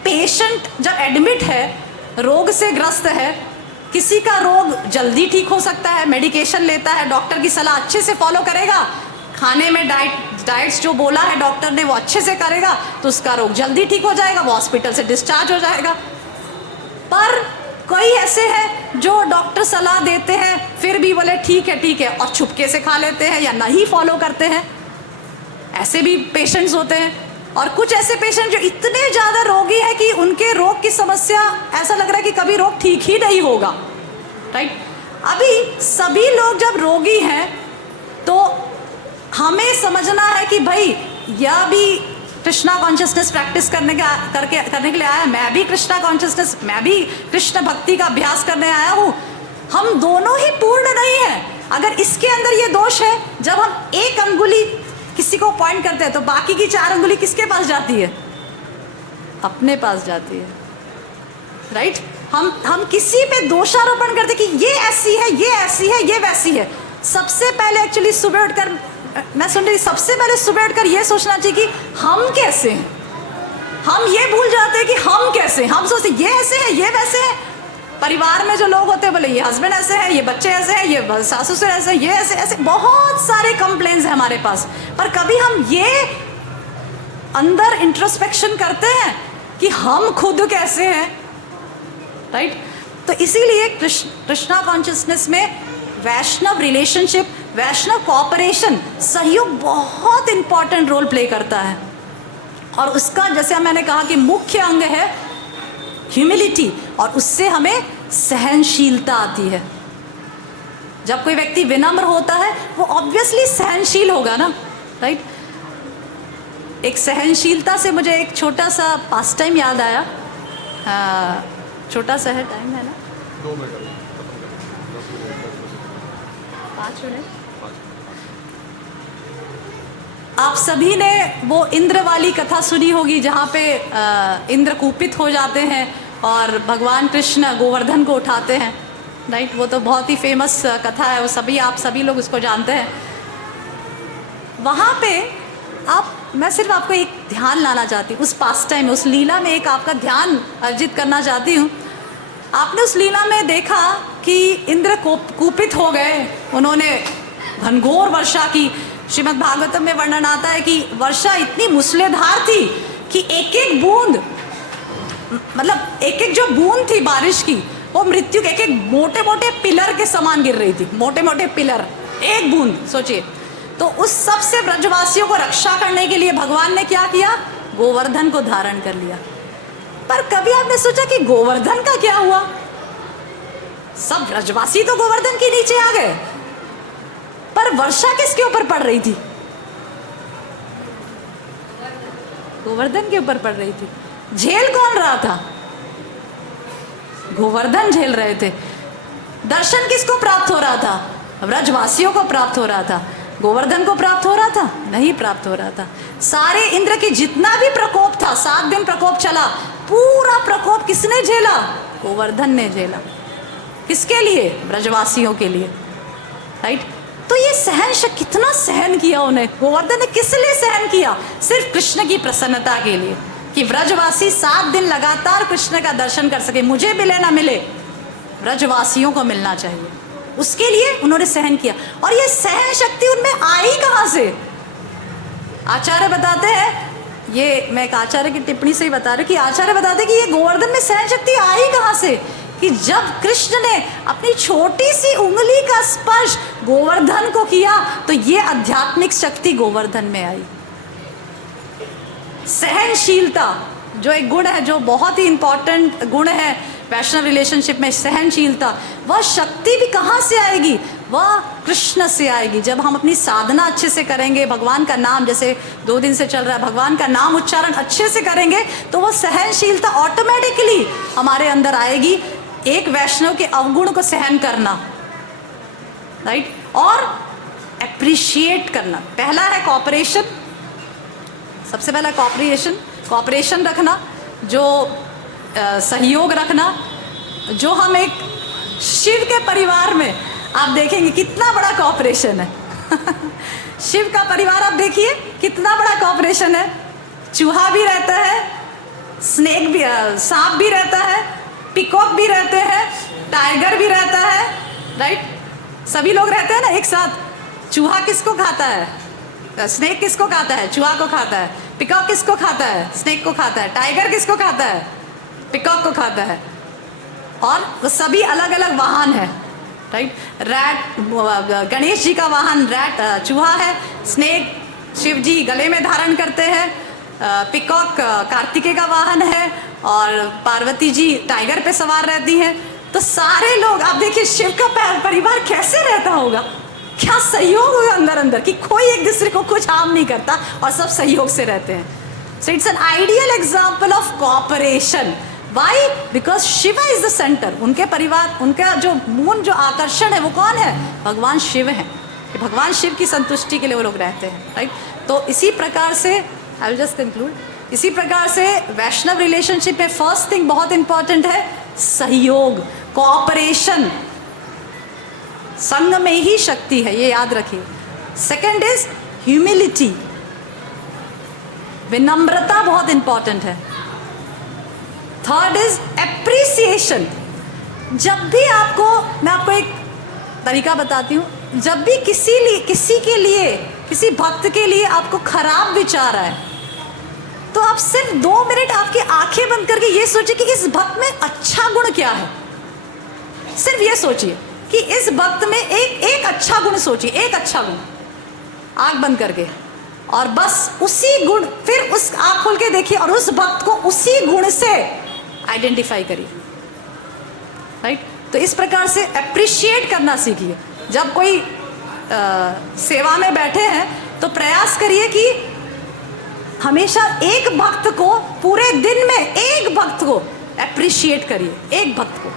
पेशेंट जब एडमिट है, रोग से ग्रस्त है, किसी का रोग जल्दी ठीक हो सकता है, मेडिकेशन लेता है, डॉक्टर की सलाह अच्छे से फॉलो करेगा, खाने में डाइट्स जो बोला है डॉक्टर ने वो अच्छे से करेगा तो उसका रोग जल्दी ठीक हो जाएगा, वो हॉस्पिटल से डिस्चार्ज हो जाएगा। पर कोई ऐसे हैं जो डॉक्टर सलाह देते हैं फिर भी बोले ठीक है और छुपके से खा लेते हैं या नहीं फॉलो करते हैं, ऐसे भी पेशेंट्स होते हैं। और कुछ ऐसे पेशेंट जो इतने ज़्यादा रोगी हैं कि उनके रोग की समस्या ऐसा लग रहा है कि कभी रोग ठीक ही नहीं होगा। राइट? अभी सभी लोग जब रोगी हैं तो हमें समझना है कि भाई यह भी कृष्णा कॉन्शियसनेस प्रैक्टिस करने के लिए आया, मैं भी कृष्णा कॉन्शियसनेस, मैं भी कृष्ण भक्ति का अभ्यास करने आया हूँ। हम दोनों ही पूर्ण नहीं हैं। अगर इसके अंदर ये दोष है, जब हम एक अंगुली किसी को पॉइंट करते हैं तो बाकी की 4 अंगुली किसके पास जाती है? अपने पास जाती है। राइट? हम किसी पे दोषारोपण करते कि ये ऐसी है, ये ऐसी है, ये वैसी है। सबसे पहले एक्चुअली सुबह उठकर, मैं सुन रही, सबसे पहले सुबह उठकर ये सोचना चाहिए कि हम कैसे हैं। हम ये भूल जाते हैं कि हम कैसे हैं। हम सोचते ये ऐसे हैं, ये वैसे हैं। परिवार में जो लोग होते हैं बोले ये हस्बैंड ऐसे हैं, ये बच्चे ऐसे हैं, ये सासू ससुर ऐसे हैं, ये ऐसे ऐसे, बहुत सारे कंप्लेंट्स हैं हमारे पास। पर कभी हम ये अंदर इंट्रोस्पेक्शन करते हैं कि हम खुद कैसे हैं? राइट? तो इसीलिए कृष्णा कॉन्शियसनेस में वैष्णव रिलेशनशिप, वैष्णव कोऑपरेशन, सहयोग बहुत इंपॉर्टेंट रोल प्ले करता है। और उसका जैसे मैंने कहा कि मुख्य अंग है ह्यूमिलिटी, और उससे हमें सहनशीलता आती है। जब कोई व्यक्ति विनम्र होता है वो ऑब्वियसली सहनशील होगा ना। राइट? एक सहनशीलता से मुझे एक छोटा सा पास टाइम याद आया। छोटा सा है, टाइम है ना, 2 मिनट अभी खत्म करेंगे, 10 मिनट 10 बजे 5 मिनट। 5 आप सभी ने वो इंद्र वाली कथा सुनी होगी जहाँ पे इंद्र कुपित हो जाते हैं और भगवान कृष्ण गोवर्धन को उठाते हैं, राइट। वो तो बहुत ही फेमस कथा है, वो आप सभी लोग उसको जानते हैं। वहाँ पे मैं सिर्फ आपको एक ध्यान लाना चाहती हूँ, उस पास टाइम में, उस लीला में एक आपका ध्यान अर्जित करना चाहती हूँ। आपने उस लीला में देखा कि इंद्र कुपित हो गए, उन्होंने घनघोर वर्षा की। श्रीमद् भागवतम में वर्णन आता है कि वर्षा इतनी मूसलाधार थी कि एक एक बूंद, मतलब एक एक जो बूंद थी बारिश की, वो मृत्यु के एक एक मोटे मोटे पिलर के समान गिर रही थी, मोटे मोटे पिलर, एक बूंद, सोचिए। तो उस सब से ब्रजवासियों को रक्षा करने के लिए भगवान ने क्या किया, गोवर्धन को धारण कर लिया। पर कभी आपने सोचा कि गोवर्धन का क्या हुआ? सब ब्रजवासी तो गोवर्धन के नीचे आ गए, पर वर्षा किसके ऊपर पड़ रही थी? गोवर्धन के ऊपर पड़ रही थी। झेल कौन रहा था? गोवर्धन झेल रहे थे। दर्शन किसको प्राप्त हो रहा था? ब्रजवासियों को प्राप्त हो रहा था। गोवर्धन को प्राप्त हो रहा था? नहीं प्राप्त हो रहा था। सारे इंद्र की जितना भी प्रकोप था, 7 दिन प्रकोप चला, पूरा प्रकोप किसने झेला? गोवर्धन ने झेला। किसके लिए? ब्रजवासियों के लिए, राइट। तो ये सहन शक्ति, कितना सहन किया उन्हें, गोवर्धन ने किस लिए सहन किया? सिर्फ कृष्ण की प्रसन्नता के लिए, कि ब्रजवासी 7 दिन लगातार कृष्ण का दर्शन कर सके। मुझे मिले ना मिले, ब्रजवासियों को मिलना चाहिए, उसके लिए उन्होंने सहन किया। और ये सहन शक्ति उनमें आई कहाँ से? आचार्य बताते हैं, ये मैं एक आचार्य की टिप्पणी से ही बता रही हूँ कि आचार्य बताते हैं कि ये गोवर्धन में सहन शक्ति आई कहाँ से, कि जब कृष्ण ने अपनी छोटी सी उंगली का स्पर्श गोवर्धन को किया तो ये आध्यात्मिक शक्ति गोवर्धन में आई। सहनशीलता जो एक गुण है, जो बहुत ही इंपॉर्टेंट गुण है वैष्णव रिलेशनशिप में, सहनशीलता, वह शक्ति भी कहाँ से आएगी? वह कृष्ण से आएगी। जब हम अपनी साधना अच्छे से करेंगे, भगवान का नाम, जैसे 2 दिन से चल रहा है, भगवान का नाम उच्चारण अच्छे से करेंगे तो वह सहनशीलता ऑटोमेटिकली हमारे अंदर आएगी। एक वैष्णव के अवगुण को सहन करना, राइट, और एप्रिशिएट करना। पहला है कॉपरेशन, सबसे पहला कॉपरेशन रखना, जो सहयोग रखना। जो हम एक शिव के परिवार में आप देखेंगे कितना बड़ा कॉपरेशन है शिव का परिवार आप देखिए कितना बड़ा कॉपरेशन है। चूहा भी रहता है, स्नेक भी, सांप भी रहता है, पिकॉक भी रहते हैं, टाइगर भी रहता है, राइट। सभी लोग रहते हैं ना एक साथ। चूहा किसको खाता है? स्नेक किसको खाता है? चूहा को खाता है। पिकॉक किसको खाता है? स्नेक को खाता है। टाइगर किसको खाता है? पिकॉक को खाता है। और वो सभी अलग अलग वाहन है, राइट। रैट, गणेश जी का वाहन रैट, चूहा है। स्नेक शिव जी गले में धारण करते हैं। पिकॉक कार्तिकेय का वाहन है और पार्वती जी टाइगर पे सवार रहती हैं। तो सारे लोग आप देखिए शिव का परिवार कैसे रहता होगा, क्या सहयोग होगा अंदर अंदर, कि कोई एक दूसरे को कुछ हार्म नहीं करता और सब सहयोग से रहते हैं। So it's an ideal example of cooperation. Why? Because Shiva is the centre. उनके परिवार, उनका जो मूल जो आकर्षण है वो कौन है? भगवान शिव है। भगवान शिव की संतुष्टि के लिए वो लोग रहते हैं, राइट। तो इसी प्रकार से आई विल जस्ट कंक्लूड, इसी प्रकार से वैष्णव रिलेशनशिप में फर्स्ट थिंग बहुत इंपॉर्टेंट है सहयोग, कॉपरेशन। संग में ही शक्ति है, ये याद रखिए। सेकंड इज ह्यूमिलिटी, विनम्रता बहुत इंपॉर्टेंट है। Third is appreciation. जब भी आपको, मैं आपको एक तरीका बताती हूँ, जब भी किसी के लिए, किसी भक्त के लिए आपको खराब विचार आए तो आप सिर्फ 2 मिनट आपकी आंखें बंद करके ये सोचिए कि इस भक्त में अच्छा गुण क्या है। सिर्फ ये सोचिए कि इस भक्त में एक अच्छा गुण सोचिए, एक अच्छा गुण, आंख बंद करके, और बस उसी गुण, फिर उस आंख खोल के देखिए और उस भक्त को उसी गुण से आइडेंटिफाई करिए, राइट। तो इस प्रकार से एप्रिशिएट करना सीखिए। जब कोई सेवा में बैठे हैं तो प्रयास करिए कि हमेशा एक भक्त को, पूरे दिन में एक भक्त को अप्रिशिएट करिए एक भक्त को,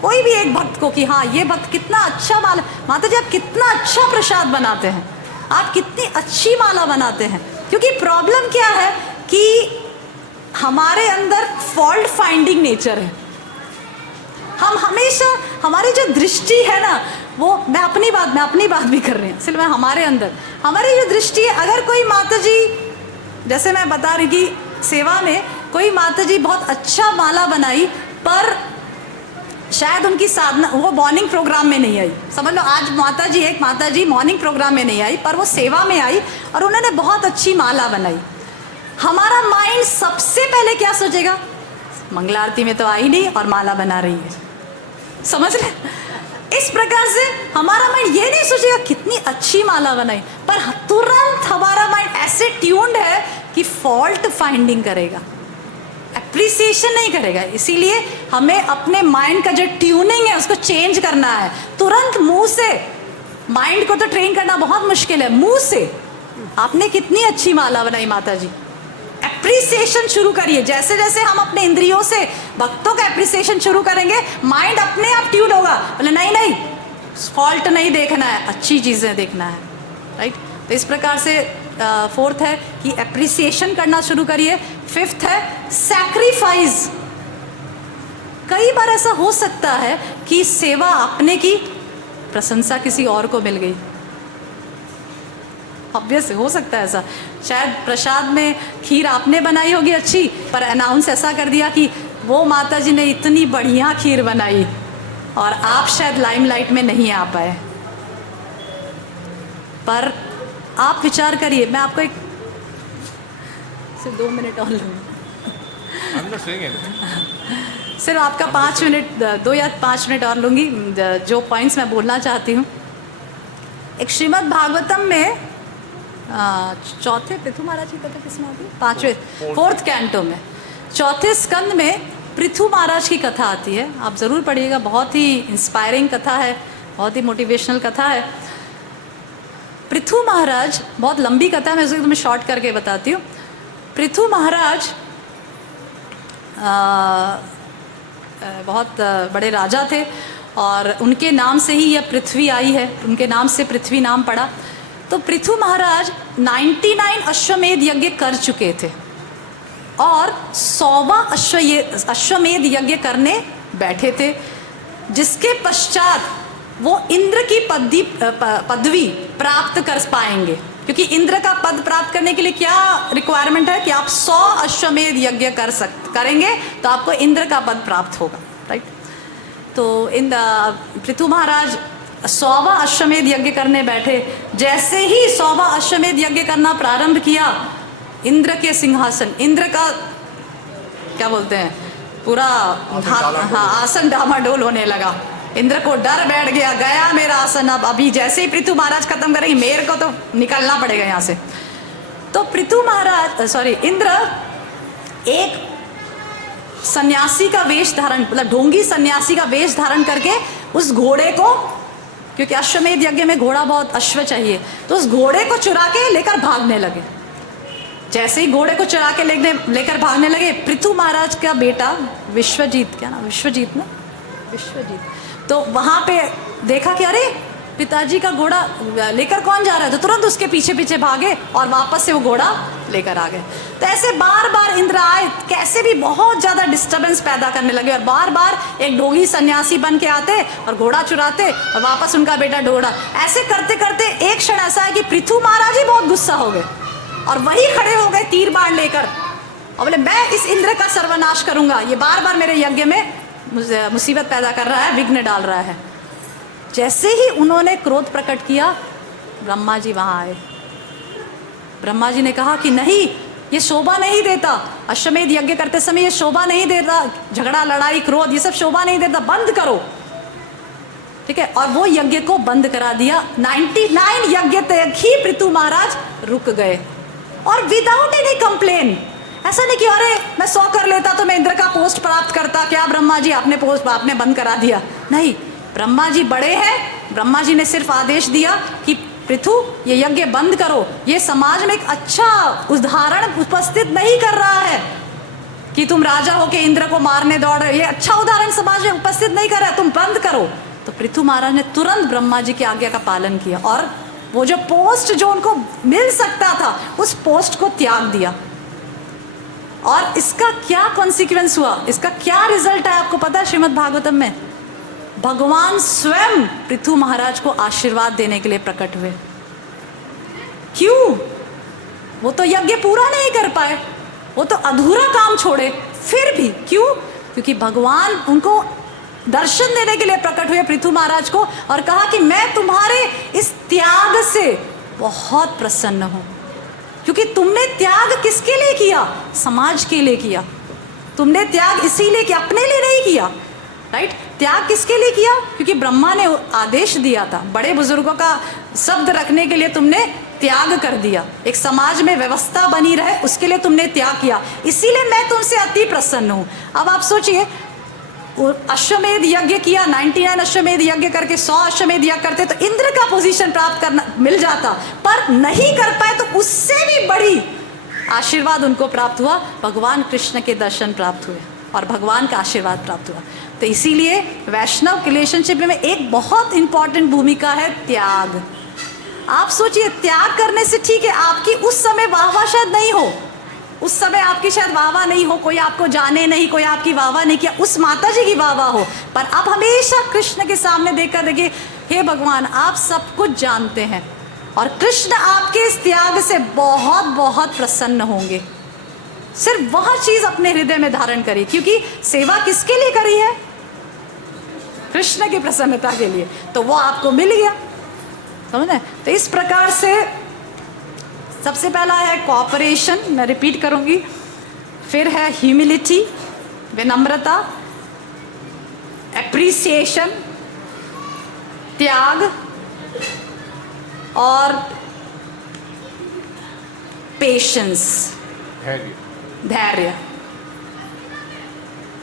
कोई भी एक भक्त को, कि हाँ ये भक्त कितना अच्छा माला, माता जी आप कितना अच्छा प्रसाद बनाते हैं, आप कितनी अच्छी माला बनाते हैं। क्योंकि प्रॉब्लम क्या है कि हमारे अंदर फॉल्ट फाइंडिंग नेचर है। हम हमेशा, हमारी जो दृष्टि है ना, वो मैं अपनी बात भी कर रही हूँ, सिर्फ मैं हमारे अंदर हमारी जो दृष्टि है, अगर कोई माता जी, जैसे मैं बता रही कि सेवा में कोई माता जी बहुत अच्छा माला बनाई, पर शायद उनकी साधना, वो मॉर्निंग प्रोग्राम में नहीं आई, समझ लो आज एक माता जी मॉर्निंग प्रोग्राम में नहीं आई, पर वो सेवा में आई और उन्होंने बहुत अच्छी माला बनाई। हमारा माइंड सबसे पहले क्या सोचेगा, मंगला आरती में तो आई नहीं और माला बना रही है, समझ रहे। इस प्रकार से हमारा माइंड ये नहीं सोचेगा कितनी अच्छी माला बनाई, पर तुरंत हमारा माइंड ऐसे ट्यून्ड है कि फॉल्ट फाइंडिंग करेगा, एप्रिसिएशन नहीं करेगा। इसीलिए हमें अपने माइंड का जो ट्यूनिंग है उसको चेंज करना है। तुरंत मुंह से, माइंड को तो ट्रेन करना बहुत मुश्किल है, मुंह से आपने कितनी अच्छी माला बनाई माता जी, एप्रिसिएशन शुरू करिए। जैसे जैसे हम अपने इंद्रियों से भक्तों का एप्रिसिएशन शुरू करेंगे, माइंड अपने आप ट्यून होगा, बोले नहीं फॉल्ट नहीं देखना है, अच्छी चीज़ें देखना है, राइट। तो इस प्रकार से फोर्थ है कि एप्रिसिएशन करना शुरू करिए। फिफ्थ है सैक्रिफाइस। कई बार ऐसा हो सकता है कि सेवा आपने की, प्रशंसा किसी और को मिल गई, ऑब्वियस हो सकता है ऐसा। शायद प्रसाद में खीर आपने बनाई होगी अच्छी, पर अनाउंस ऐसा कर दिया कि वो माता जी ने इतनी बढ़िया खीर बनाई और आप शायद लाइमलाइट में नहीं आ पाए। पर आप विचार करिए, मैं आपको एक सिर्फ 2 मिनट और लूँगी, सिर्फ आपका 5 मिनट, 2 या 5 मिनट और लूँगी। जो पॉइंट्स मैं बोलना चाहती हूँ, एक श्रीमद् भागवतम में चौथे, पृथु महाराज की कथा किसमें आती है, 4th कैंटो में 4थे स्कंद में पृथु महाराज की कथा आती है। आप ज़रूर पढ़िएगा, बहुत ही इंस्पायरिंग कथा है, बहुत ही मोटिवेशनल कथा है। पृथु महाराज, बहुत लंबी कथा है, मैं उसको तुम्हें शॉर्ट करके बताती हूँ। पृथु महाराज बहुत बड़े राजा थे और उनके नाम से ही यह पृथ्वी आई है, उनके नाम से पृथ्वी नाम पड़ा। तो पृथु महाराज 99 अश्वमेध यज्ञ कर चुके थे और 100वां अश्वमेध यज्ञ करने बैठे थे, जिसके पश्चात वो इंद्र की पदवी प्राप्त कर पाएंगे। क्योंकि इंद्र का पद प्राप्त करने के लिए क्या रिक्वायरमेंट है कि आप 100 अश्वमेध यज्ञ करेंगे तो आपको इंद्र का पद प्राप्त होगा, राइट। तो पृथु महाराज 100वां अश्वमेध यज्ञ करने बैठे। जैसे ही 100वां अश्वमेध यज्ञ करना प्रारंभ किया, इंद्र के सिंहासन, इंद्र का क्या बोलते हैं, पूरा आसन डामाडोल होने लगा। इंद्र को डर बैठ गया, गया मेरा आसन, अब अभी जैसे ही पृथु महाराज खत्म करेंगे मेरे को तो निकलना पड़ेगा यहाँ से। तो इंद्र एक सन्यासी का वेश धारण, मतलब ढोंगी सन्यासी का वेश धारण करके उस घोड़े को, क्योंकि अश्वमेध यज्ञ में घोड़ा बहुत अश्व चाहिए, तो उस घोड़े को चुरा के लेकर भागने लगे। जैसे ही घोड़े को चुरा के लेकर भागने लगे, पृथु महाराज का बेटा विश्वजीत, क्या नाम, विश्वजीत, तो वहाँ पे देखा कि अरे पिताजी का घोड़ा लेकर कौन जा रहा है, तो तुरंत उसके पीछे पीछे भागे और वापस से वो घोड़ा लेकर आ गए। तो ऐसे बार बार इंद्र आए, कैसे भी बहुत ज़्यादा डिस्टर्बेंस पैदा करने लगे और बार बार एक ढोंगी सन्यासी बन के आते और घोड़ा चुराते और वापस उनका बेटा ढोड़ा। ऐसे करते करते एक क्षण ऐसा है कि पृथु महाराज ही बहुत गुस्सा हो गए और वही खड़े हो गए तीर बाण लेकर और बोले मैं इस इंद्र का सर्वनाश करूंगा, ये बार बार मेरे यज्ञ में मुसीबत पैदा कर रहा है, विघ्न डाल रहा है। जैसे ही उन्होंने क्रोध प्रकट किया, ब्रह्मा जी वहां आए। ब्रह्मा जी ने कहा कि नहीं, ये शोभा नहीं देता, अश्वमेध यज्ञ करते समय ये शोभा नहीं देता, झगड़ा लड़ाई क्रोध ये सब शोभा नहीं देता, बंद करो, ठीक है। और वो यज्ञ को बंद करा दिया। 99 यज्ञ तक ही पृथु महाराज रुक गए और विदाउट एनी कंप्लेन। ऐसा नहीं कि अरे मैं 100 कर लेता तो मैं इंद्र का पोस्ट प्राप्त करता, क्या ब्रह्मा जी आपने पोस्ट आपने बंद करा दिया। नहीं, ब्रह्मा जी बड़े हैं, ब्रह्मा जी ने सिर्फ आदेश दिया कि पृथु ये यज्ञ बंद करो, ये समाज में एक अच्छा उदाहरण उपस्थित नहीं कर रहा है, कि तुम राजा हो के इंद्र को मारने दौड़ रहे हो, ये अच्छा उदाहरण समाज में उपस्थित नहीं कर रहा है, तुम बंद करो। तो पृथु महाराज ने तुरंत ब्रह्मा जी की आज्ञा का पालन किया और वो जो पोस्ट जो उनको मिल सकता था उस पोस्ट को त्याग दिया। और इसका क्या कॉन्सिक्वेंस हुआ, इसका क्या रिजल्ट है आपको पता है? श्रीमद् भागवतम में भगवान स्वयं पृथु महाराज को आशीर्वाद देने के लिए प्रकट हुए। क्यों? वो तो यज्ञ पूरा नहीं कर पाए, वो तो अधूरा काम छोड़े, फिर भी क्यों? क्योंकि भगवान उनको दर्शन देने के लिए प्रकट हुए पृथु महाराज को और कहा कि मैं तुम्हारे इस त्याग से बहुत प्रसन्न हूं, क्योंकि तुमने त्याग किसके लिए किया? समाज के लिए किया। तुमने त्याग इसीलिए कि अपने लिए नहीं किया, राइट? त्याग किसके लिए किया? क्योंकि ब्रह्मा ने आदेश दिया था, बड़े बुजुर्गों का शब्द रखने के लिए तुमने त्याग कर दिया, एक समाज में व्यवस्था बनी रहे उसके लिए तुमने त्याग किया, इसीलिए मैं तुमसे अति प्रसन्न हूं। अब आप सोचिए, अश्वमेध यज्ञ किया, 99 अश्वमेध यज्ञ करके 100 अश्वमेध यज्ञ करते तो इंद्र का पोजीशन प्राप्त करना मिल जाता, पर नहीं कर पाए तो उससे भी बड़ी आशीर्वाद उनको प्राप्त हुआ, भगवान कृष्ण के दर्शन प्राप्त हुए और भगवान का आशीर्वाद प्राप्त हुआ। तो इसीलिए वैष्णव रिलेशनशिप में एक बहुत इंपॉर्टेंट भूमिका है त्याग। आप सोचिए, त्याग करने से ठीक है आपकी उस समय वाहवाह शायद नहीं हो, उस समय आपकी शायद वाहवाह नहीं हो, कोई आपको जाने नहीं, कोई आपकी वाहवाह नहीं किया, उस माता जी की वाहवाह हो, पर आप हमेशा कृष्ण के सामने देखकर देखिए, हे भगवान आप सब कुछ जानते हैं और कृष्ण आपके इस त्याग से बहुत बहुत प्रसन्न होंगे। सिर्फ वह चीज अपने हृदय में धारण करिए, क्योंकि सेवा किसके लिए करी है? कृष्ण की प्रसन्नता के लिए, तो वो आपको मिल गया, समझे? तो इस प्रकार से सबसे पहला है कॉपरेशन, मैं रिपीट करूंगी, फिर है ह्यूमिलिटी, विनम्रता, एप्रिसिएशन, त्याग और पेशेंस, धैर्य,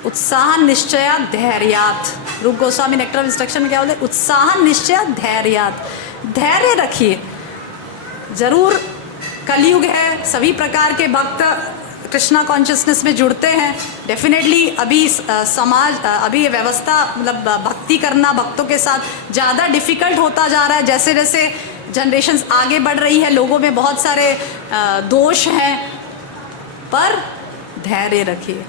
उत्साह निश्चय धैर्यात। रूप गोस्वामी नेक्टर ऑफ इंस्ट्रक्शन में क्या बोलते? उत्साह निश्चय धैर्यात। धैर्य रखिए। जरूर कलयुग है, सभी प्रकार के भक्त कृष्णा कॉन्शियसनेस में जुड़ते हैं, डेफिनेटली अभी समाज अभी ये व्यवस्था मतलब भक्ति करना भक्तों के साथ ज़्यादा डिफिकल्ट होता जा रहा है। जैसे जैसे जनरेशन्स आगे बढ़ रही है, लोगों में बहुत सारे दोष हैं, पर धैर्य रखिए।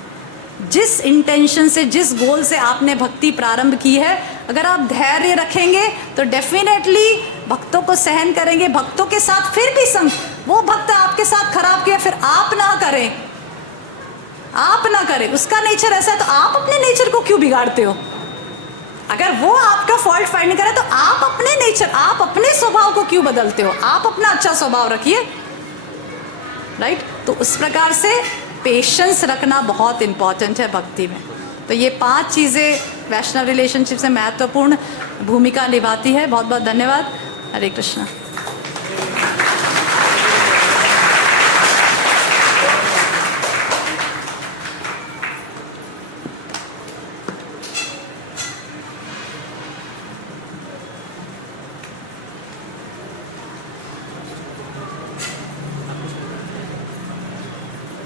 जिस इंटेंशन से, जिस गोल से आपने भक्ति प्रारंभ की है, अगर आप धैर्य रखेंगे तो डेफिनेटली भक्तों को सहन करेंगे, भक्तों के साथ फिर भी संग, वो भक्त आपके साथ खराब किया फिर आप ना करें, आप ना करें, उसका नेचर ऐसा है तो आप अपने नेचर को क्यों बिगाड़ते हो? अगर वो आपका फॉल्ट फाइंड नहीं करे तो आप अपने नेचर, आप अपने स्वभाव को क्यों बदलते हो? आप अपना अच्छा स्वभाव रखिए, राइट? तो उस प्रकार से पेशेंस रखना बहुत इंपॉर्टेंट है भक्ति में। तो ये 5 चीज़ें वैष्णव रिलेशनशिप से महत्वपूर्ण भूमिका निभाती है। बहुत बहुत धन्यवाद। हरे कृष्णा।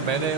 मैंने